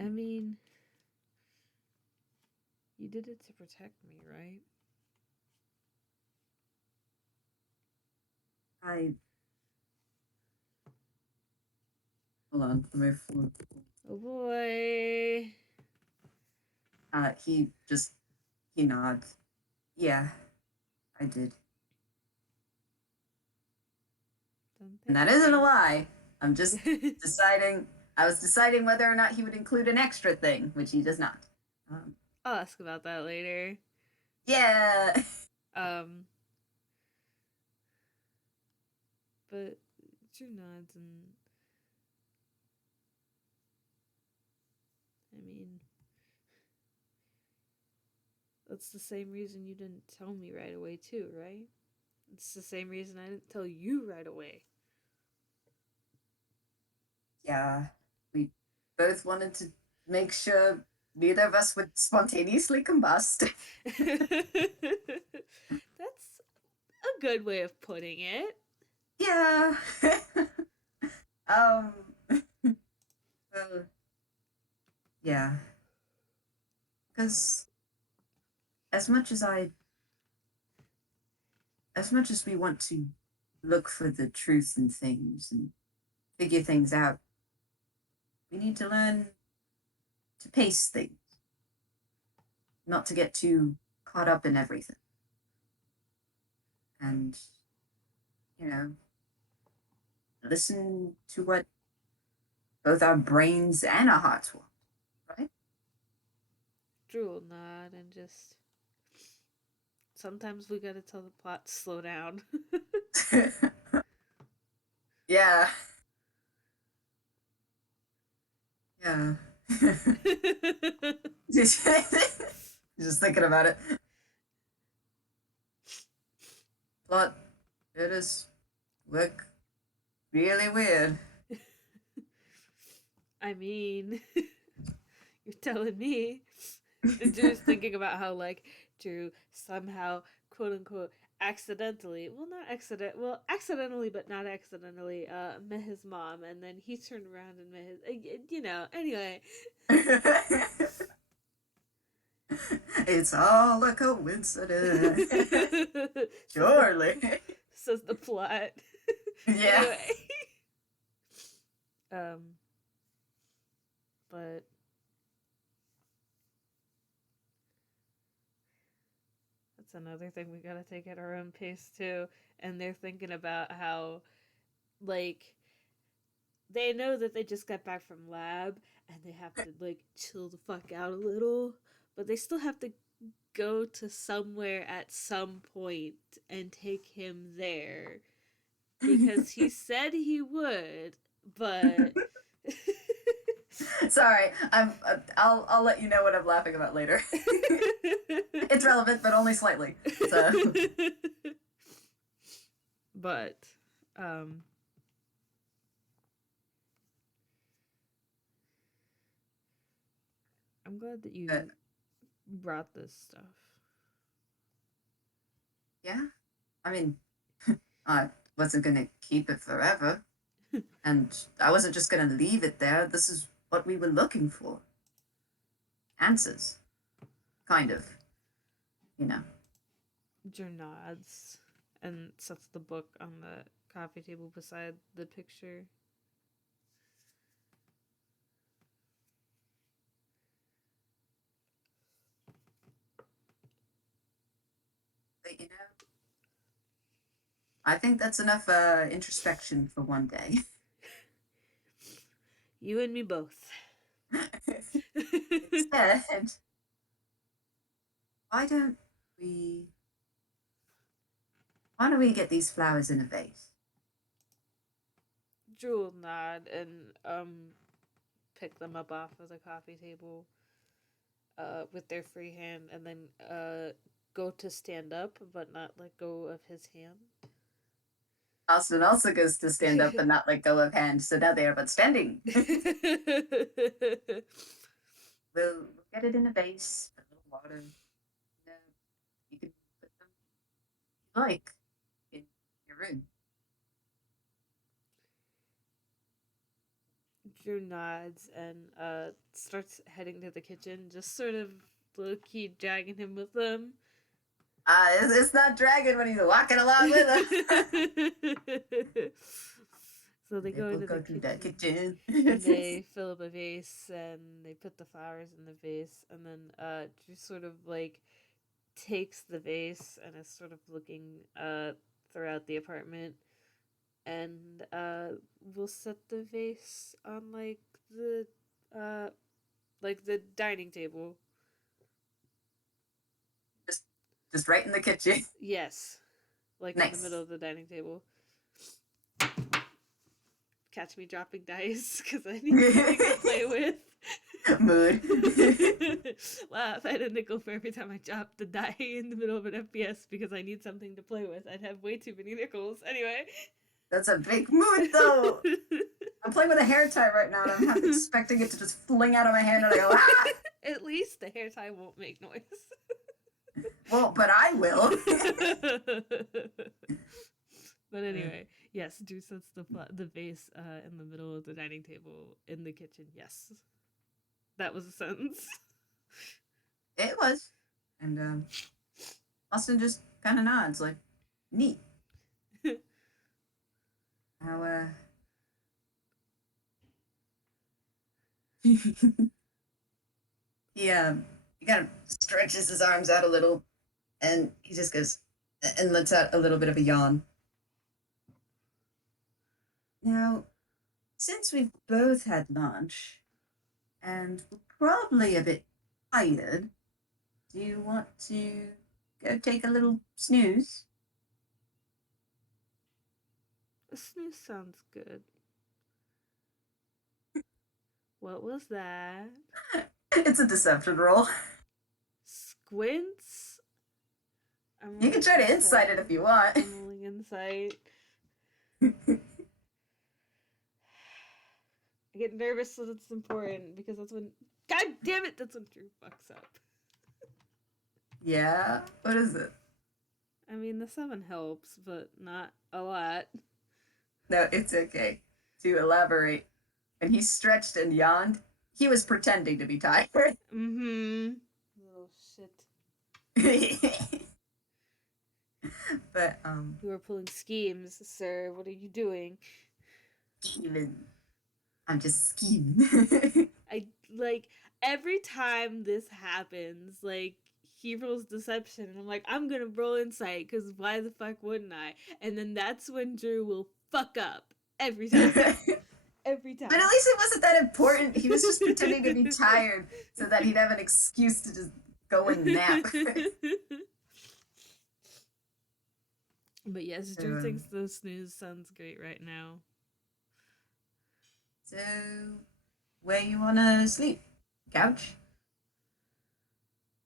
I mean, you did it to protect me, right? I hold on. Let me. Oh boy. He nods. Yeah, I did. And Thank that isn't a you. lie. I'm just deciding. I was deciding whether or not he would include an extra thing, which he does not. Um, I'll ask about that later. yeah. Um, but Drew nods, and I mean, that's the same reason you didn't tell me right away, too, right? It's the same reason I didn't tell you right away. Yeah. We both wanted to make sure neither of us would spontaneously combust. That's a good way of putting it. Yeah. um. uh, yeah. Because as much as I, as much as we want to look for the truth in things and figure things out, we need to learn to pace things, not to get too caught up in everything. And, you know, listen to what both our brains and our hearts want, right? Drew will nod and just. Sometimes we gotta tell the plot to slow down. Yeah. Yeah. Just thinking about it. Plot, it is look really weird. I mean, you're telling me. Drew's thinking about how, like, Drew somehow, quote unquote, accidentally, well, not accident, well, accidentally, but not accidentally, met his mom, and then he turned around and met his, anyway. It's all a coincidence. Surely. Says the plot. Yeah. Anyway. um, but that's another thing we gotta take at our own pace, too. And they're thinking about how, like, they know that they just got back from lab and they have to like chill the fuck out a little, but they still have to go to somewhere at some point and take him there because he said he would, but Sorry, I'll let you know what I'm laughing about later. It's relevant, but only slightly. So. but um I'm glad that Uh, you brought this stuff. yeah, I mean, I wasn't gonna keep it forever, and I wasn't just gonna leave it there. This is what we were looking for. Answers, kind of, you know. Jer nods and sets the book on the coffee table beside the picture. But I think that's enough introspection for one day. You and me both. Instead, why don't we why don't we get these flowers in a vase? Drew will nod and pick them up off of the coffee table with their free hand, and then go to stand up but not let go of his hand. Austin also goes to stand up and not let go of hand, so now they are but standing. We'll get it in a vase, a little water. You can put them like in your room. Drew nods and starts heading to the kitchen, just sort of low key dragging him with them. It's not dragging when he's walking along with us. So they go We'll into go the to kitchen, the kitchen. and they fill up a vase and they put the flowers in the vase, and then Drew sort of like takes the vase and is sort of looking throughout the apartment, and we'll set the vase on uh like the dining table. Just right in the kitchen. Yes, like in the Nice. middle of the dining table. Catch me dropping dice because I need something to play with. Mood. Wow, if I had a nickel for every time I dropped the die in the middle of an FPS because I need something to play with, I'd have way too many nickels. Anyway. That's a big mood, though. I'm playing with a hair tie right now, and I'm half expecting it to just fling out of my hand, and I go, ah! At least the hair tie won't make noise. Well, but I will. But anyway, yes, Drew sets the vase in the middle of the dining table in the kitchen. Yes, that was a sentence. It was. And Austin just kind of nods, like, neat. How, he kind of stretches his arms out a little, and he just goes and lets out a little bit of a yawn. Now, since we've both had lunch, and we're probably a bit tired, do you want to go take a little snooze? A snooze sounds good. What was that? It's a deception roll. Squints? You can try to insight it if you want. I'm rolling insight. I get nervous that it's important because that's when. God damn it! That's when Drew fucks up. Yeah? What is it? I mean, the 7 helps, but not a lot. No, it's okay. To elaborate, when he stretched and yawned, he was pretending to be tired. Mm-hmm. Little shit. But, You are pulling schemes, sir. What are you doing? scheming. I'm just scheming. I, like, every time this happens, like, he rolls deception, and I'm like, I'm gonna roll insight, because why the fuck wouldn't I? And then that's when Drew will fuck up. Every time. Every time. But at least it wasn't that important. He was just pretending to be tired so that he'd have an excuse to just go and nap. But yes, Drew thinks the snooze sounds great right now. So, where you wanna sleep? Couch?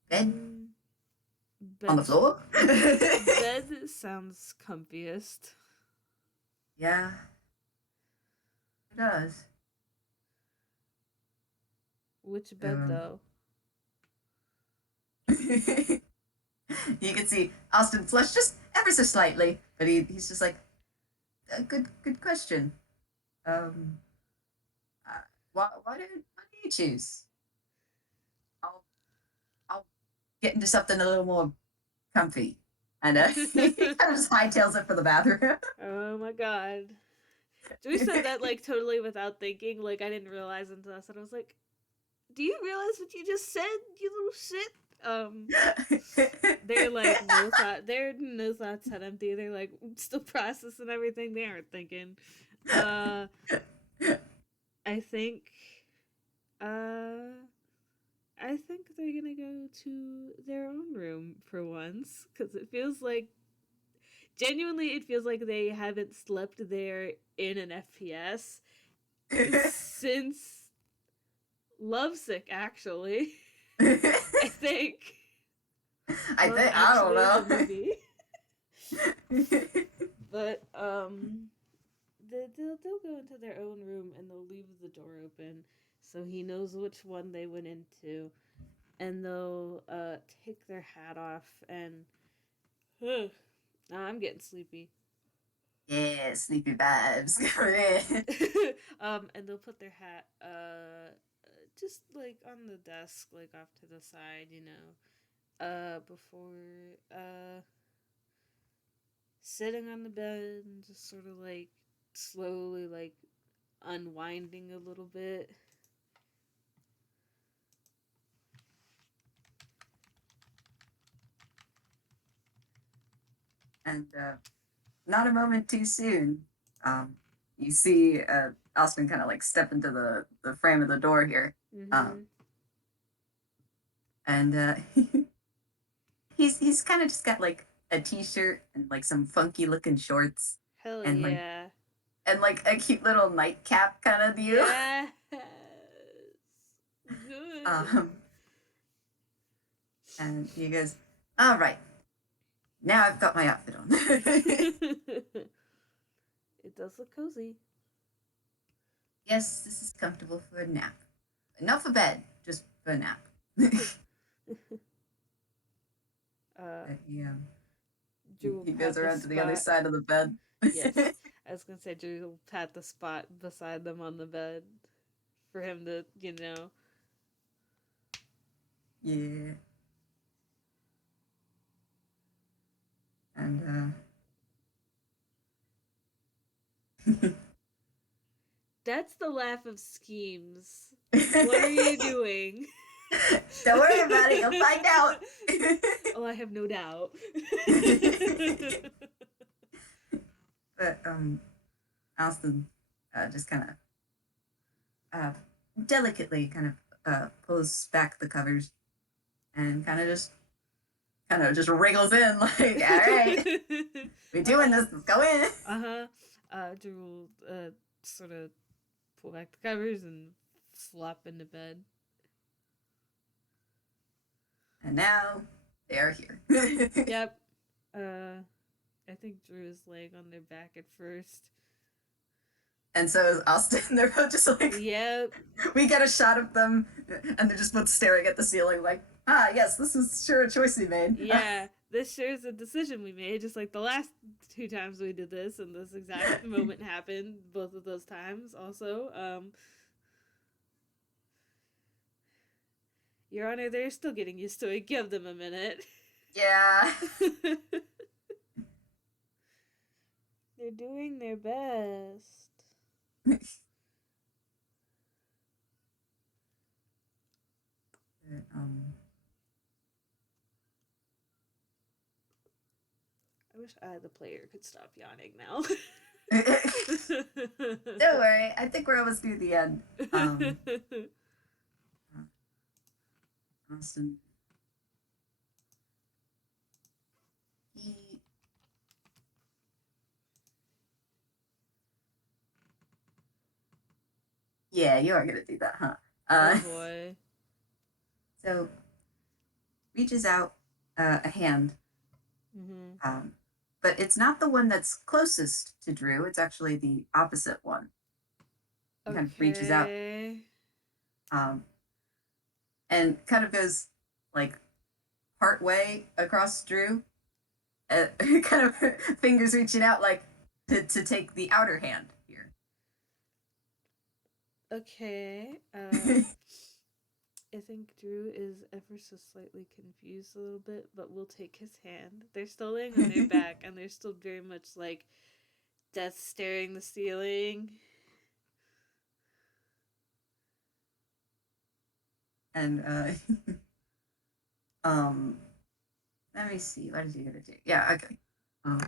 Bed? Bed. On the floor? Bed sounds comfiest. Yeah. It does. Which bed, though? You can see Austin flushed just ever so slightly, but he's just like, good question. Why do you choose? I'll get into something a little more comfy, and he kind of just hightails it for the bathroom. Oh my god. Drew said that like totally without thinking. Like I didn't realize until I said, I was like, "Do you realize what you just said, you little shit?" um, they're like no thought. Their no thoughts had empty. They're like still processing everything. They aren't thinking. Uh, I think. Uh, I think they're gonna go to their own room for once because it feels like genuinely it feels like they haven't slept there in an FPS since Lovesick. Actually, I think. Not I actually the don't movie. But they'll go into their own room and they'll leave the door open so he knows which one they went into, and they'll take their hat off and I'm getting sleepy. Yeah, sleepy vibes. And they'll put their hat just like on the desk, like off to the side, before sitting on the bed and just sort of like slowly like unwinding a little bit. And not a moment too soon. You see Austin kind of like step into the frame of the door here. Mm-hmm. And he's kind of just got like a t-shirt and like some funky looking shorts Hell and yeah. like a cute little nightcap kind of deal. Yes. Good. um, and he goes, "All right, now I've got my outfit on." It does look cozy. Yes, this is comfortable for a nap. Not for bed, just for a nap. uh, he, Drew will he goes pat the around to the other spot. side of the bed. Yes. I was gonna say Drew will pat the spot beside them on the bed for him to, Yeah. And That's the laugh of schemes. What are you doing? don't worry about it, you'll find out. Oh, I have no doubt. But Alston just kind of delicately kind of pulls back the covers and kind of just wriggles in like, all right, we're doing this, let's go in. Uh-huh. Drew will sort of pull back the covers and flop into bed. And now they are here. Yep. I think Drew is laying on their back at first. And so is Austin. They're both just like, Yep. we get a shot of them, and they're just both staring at the ceiling, like, ah, yes, this is sure a choice we made. Yeah, this sure is a decision we made, just like the last two times we did this, and this exact moment happened both of those times. Also, Your Honor, they're still getting used to it. Give them a minute. Yeah. They're doing their best. um, I wish I, the player, could stop yawning now. don't worry, I think we're almost near the end. Austin. He. Yeah, you are gonna do that, huh? Oh boy. So reaches out a hand, Mm-hmm. but it's not the one that's closest to Drew. It's actually the opposite one. He kind of reaches out, um, and kind of goes like part way across Drew, kind of fingers reaching out like to take the outer hand here. Okay. I think Drew is ever so slightly confused a little bit, but we'll take his hand. They're still laying on their back, and they're still very much like death staring the ceiling. And Um, let me see. What is he gonna do? Yeah, okay. Um,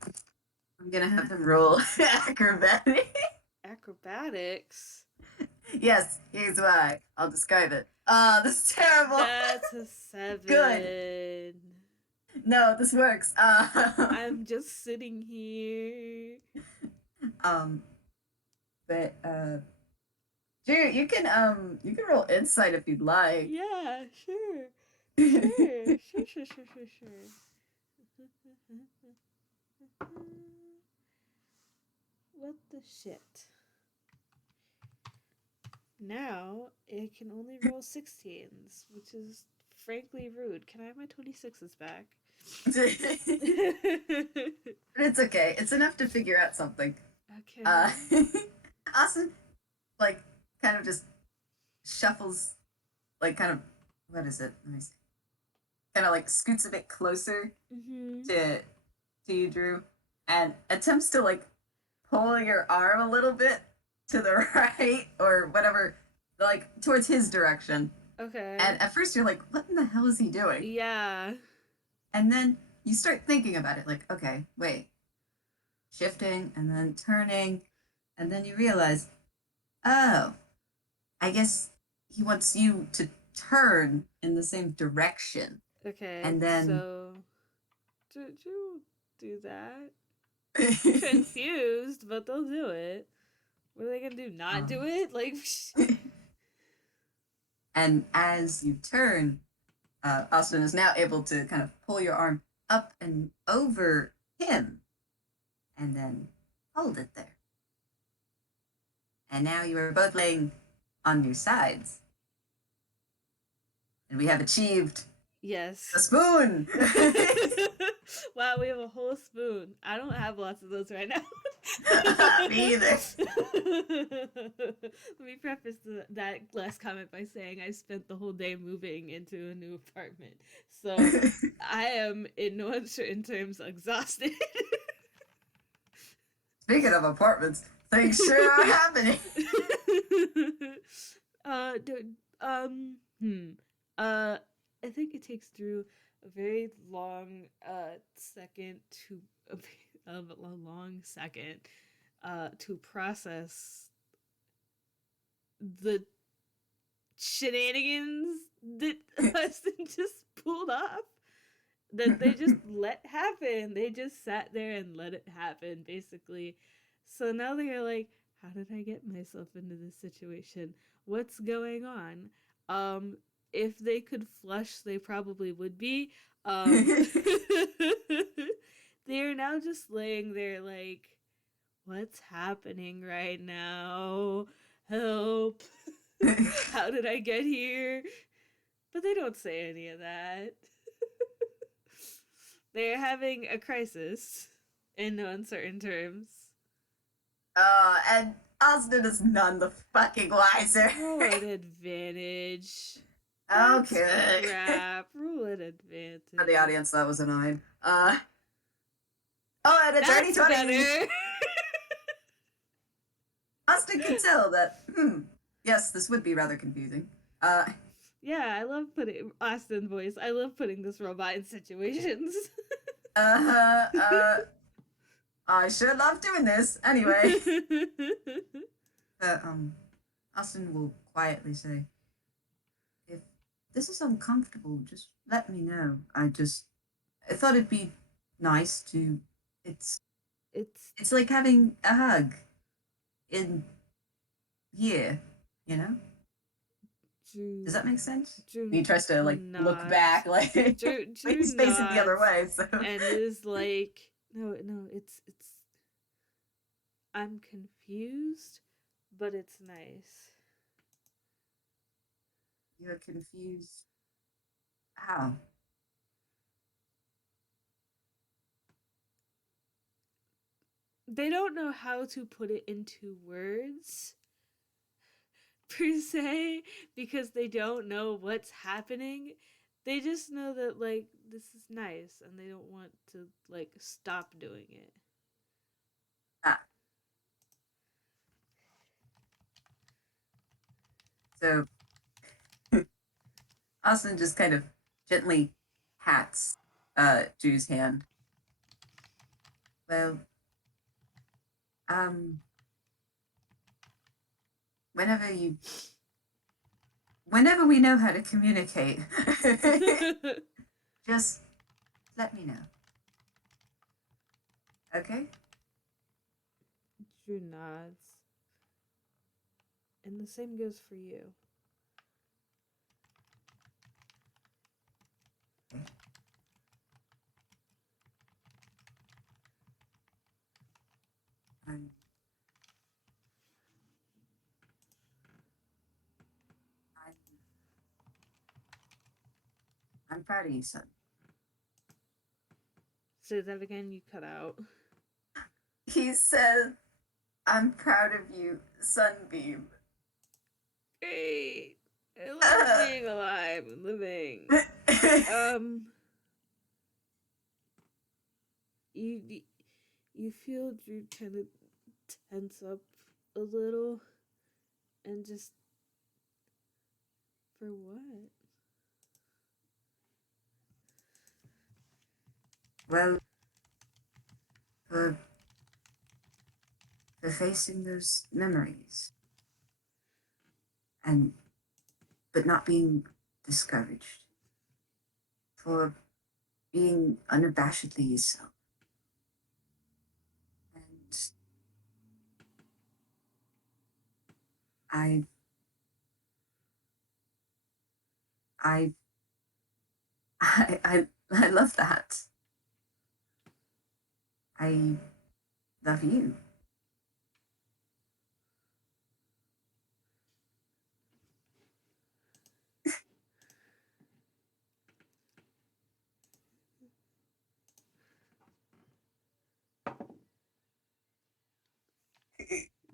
I'm gonna have him roll acrobatic. Acrobatics. Yes, here's why. I'll describe it. This is terrible. That's a Good. 7. No, this works. I'm just sitting here. Um, but Drew, you can roll insight if you'd like. Yeah, sure. Sure. What the shit? Now it can only roll 16s, which is frankly rude. Can I have my 26s back? It's okay. It's enough to figure out something. Uh, Okay. Austin, like, kind of just shuffles, like, kind of, what is it? Let me see. Kind of like scoots a bit closer Mm-hmm. to you, Drew, and attempts to like pull your arm a little bit to the right or whatever, like towards his direction. Okay. And at first you're like, what in the hell is he doing? Yeah. And then you start thinking about it, like, okay, wait, shifting and then turning, and then you realize, oh, I guess he wants you to turn in the same direction. Okay. And then So, did you do that? Confused, but they'll do it. What are they gonna do? Not do um, it? Like, and as you turn, Austin is now able to kind of pull your arm up and over him and then hold it there. And now you are both laying on your sides. And we have achieved yes. the spoon! Wow, we have a whole spoon. I don't have lots of those right now. Me either. Let me preface that last comment by saying I spent the whole day moving into a new apartment. So I am, in no uncertain terms, exhausted. Speaking of apartments, things sure are happening. Do, hmm. Uh, I think it takes through a very long second to a long second to process the shenanigans that Hudson just pulled off. That they just let happen. They just sat there and let it happen, basically. So now they're like, how did I get myself into this situation? What's going on? If they could flush, they probably would be. They're now just laying there like, what's happening right now? Help. How did I get here? But they don't say any of that. They're having a crisis in no uncertain terms. And Austin is none the fucking wiser. Roll an advantage. That's Okay. crap. Roll an For the advantage. audience, that was annoying. Oh, and it's already That's 20. better. Austin can tell that, yes, this would be rather confusing. Uh, Yeah, I love putting Austin voice. I love putting this robot in situations. uh, uh, I sure love doing this. Anyway, uh, um, Austin will quietly say, if this is uncomfortable, just let me know. I thought it'd be nice to, it's, it's it's like having a hug in here, you know? do Does that make sense? do He tries to like look back, nods. like but Drew he's facing the other nods way. So and is like, no, it's I'm confused, but it's nice. you're confused. How? They don't know how to put it into words per se because they don't know what's happening. They just know that like this is nice and they don't want to like stop doing it. Ah, so Austin just kind of gently. pats Drew's hand. Well, um, whenever you, whenever we know how to communicate, just let me know. Okay? Drew nods. And the same goes for you. I'm, I'm, I'm proud of you, son. Say that again, you cut out. He said, I'm proud of you, Sunbeam. Great! I love being alive and living. Um, you you feel Drew kind of tense up a little, and just for what? Well, for, for facing those memories and but not being discouraged, for being unabashedly yourself. And I, I, I love that. I love you.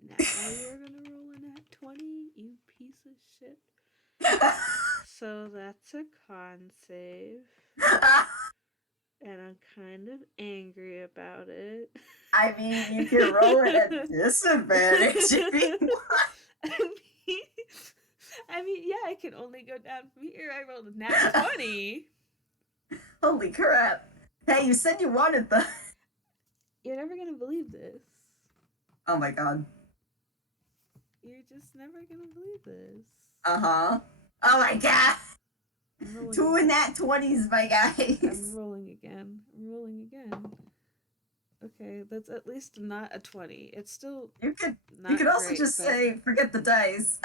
Now you're gonna roll in at 20, you piece of shit. So that's a con save. And I'm kind of angry about it. I mean, you can roll it at disadvantage if you want. I mean, yeah, I can only go down from here. I rolled a nat 20. Holy crap. Hey, you said you wanted the. You're never gonna believe this. Oh my god. You're just never gonna believe this. Uh huh. Oh my god. I'm rolling Two again. in that 20s, my guys. I'm rolling again. I'm rolling again. Okay, that's at least not a 20. It's still You could you not could also great, just but say forget the dice.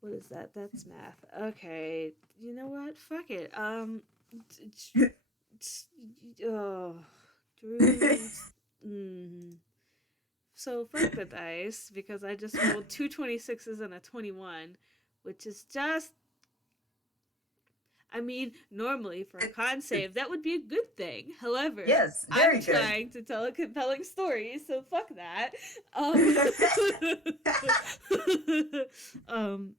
what is that? That's math. Okay, you know what? Fuck it. Oh, Drew. Mm. So fuck the dice because I just rolled two 26s and a 21, which is just. I mean, normally for a con it, save, that would be a good thing. However, yes, I'm very good. trying to tell a compelling story, so fuck that. Um,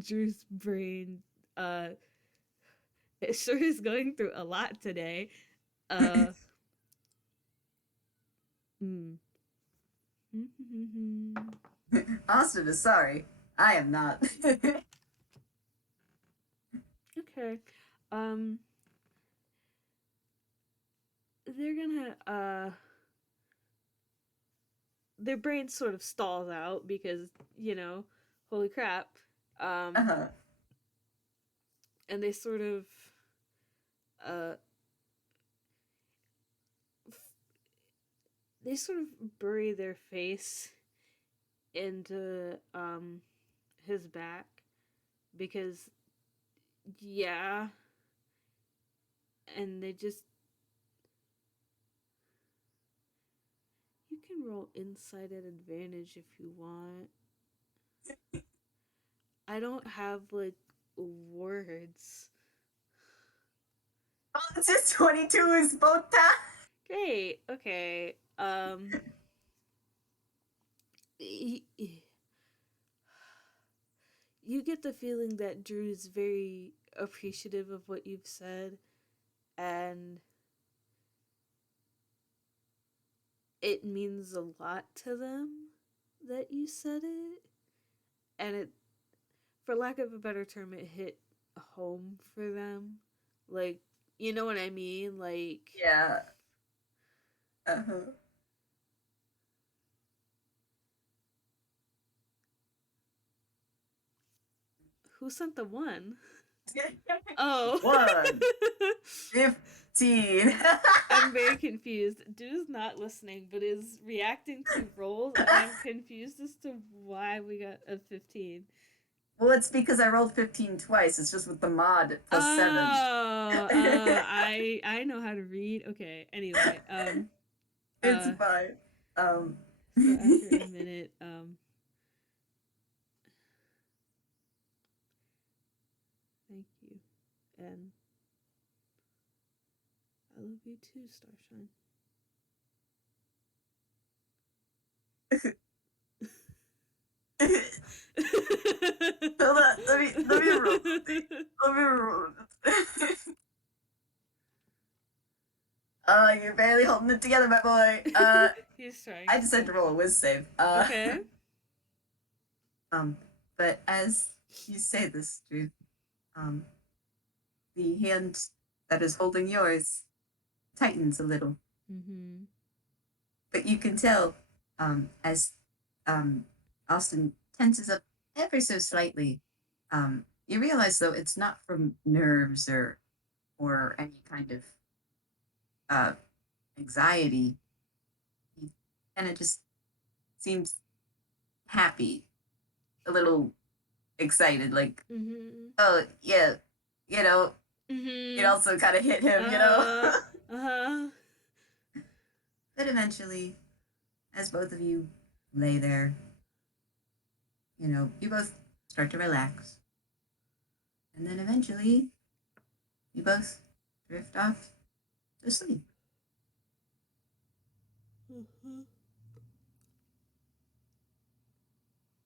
Drew's brain, uh, it sure is going through a lot today. Uh, mm. Austin is sorry. I am not. Okay. Um, they're gonna, their brain sort of stalls out because, holy crap. Um, Uh-huh. and they sort of, uh, they sort of bury their face into, his back because, yeah, and they just, you can roll insight at advantage if you want. I don't have like words. Oh, it's just 22 is both times. Great. Okay. You get the feeling that Drew's very appreciative of what you've said, and it means a lot to them that you said it, and it, for lack of a better term, it hit home for them. Like, You know what I mean? Like, Yeah. Uh-huh. who sent the one? Oh. One, 15. I'm very confused. Dude's not listening, but is reacting to rolls, and I'm confused as to why we got a 15. Well, it's because I rolled 15 twice. It's just with the mod at +7. I know how to read. Okay. Anyway, It's uh, fine. Um, so after a minute, thank you, and I love you too, Starshine. hold on. Let me roll. Let me roll. You're barely holding it together, my boy. He's trying I to. decided to roll a whiz save. Okay. Um, but as you say this, Drew, um, the hand that is holding yours tightens a little. Mm-hmm. But you can tell, as um, Austin tenses up ever so slightly, you realize though it's not from nerves or any kind of uh, anxiety. He kind of just seems happy, a little excited, like, Mm-hmm. oh yeah, you know, it Mm-hmm. also kind of hit him, you know. Uh-huh. Uh-huh. But eventually, as both of you lay there, you both start to relax. And then eventually, you both drift off to sleep. Uh-huh.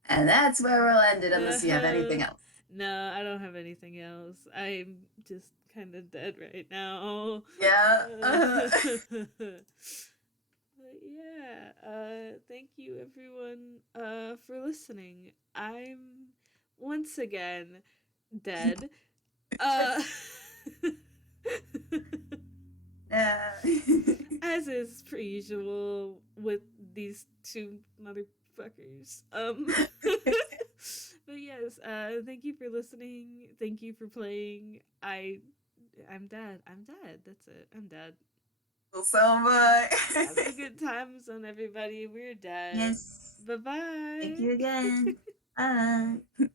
And that's where we'll end it unless you have Uh-huh. anything else. No, I don't have anything else. I'm just kind of dead right now. Yeah. But yeah, thank you everyone for listening. I'm once again dead. Uh Yeah. as is per usual with these two motherfuckers. But yes, thank you for listening. Thank you for playing. I'm dead. I'm dead. That's it. I'm dead. Well, so am I. Have a good time, son, everybody. We're dead. Yes. Bye Thank bye. you again. Bye.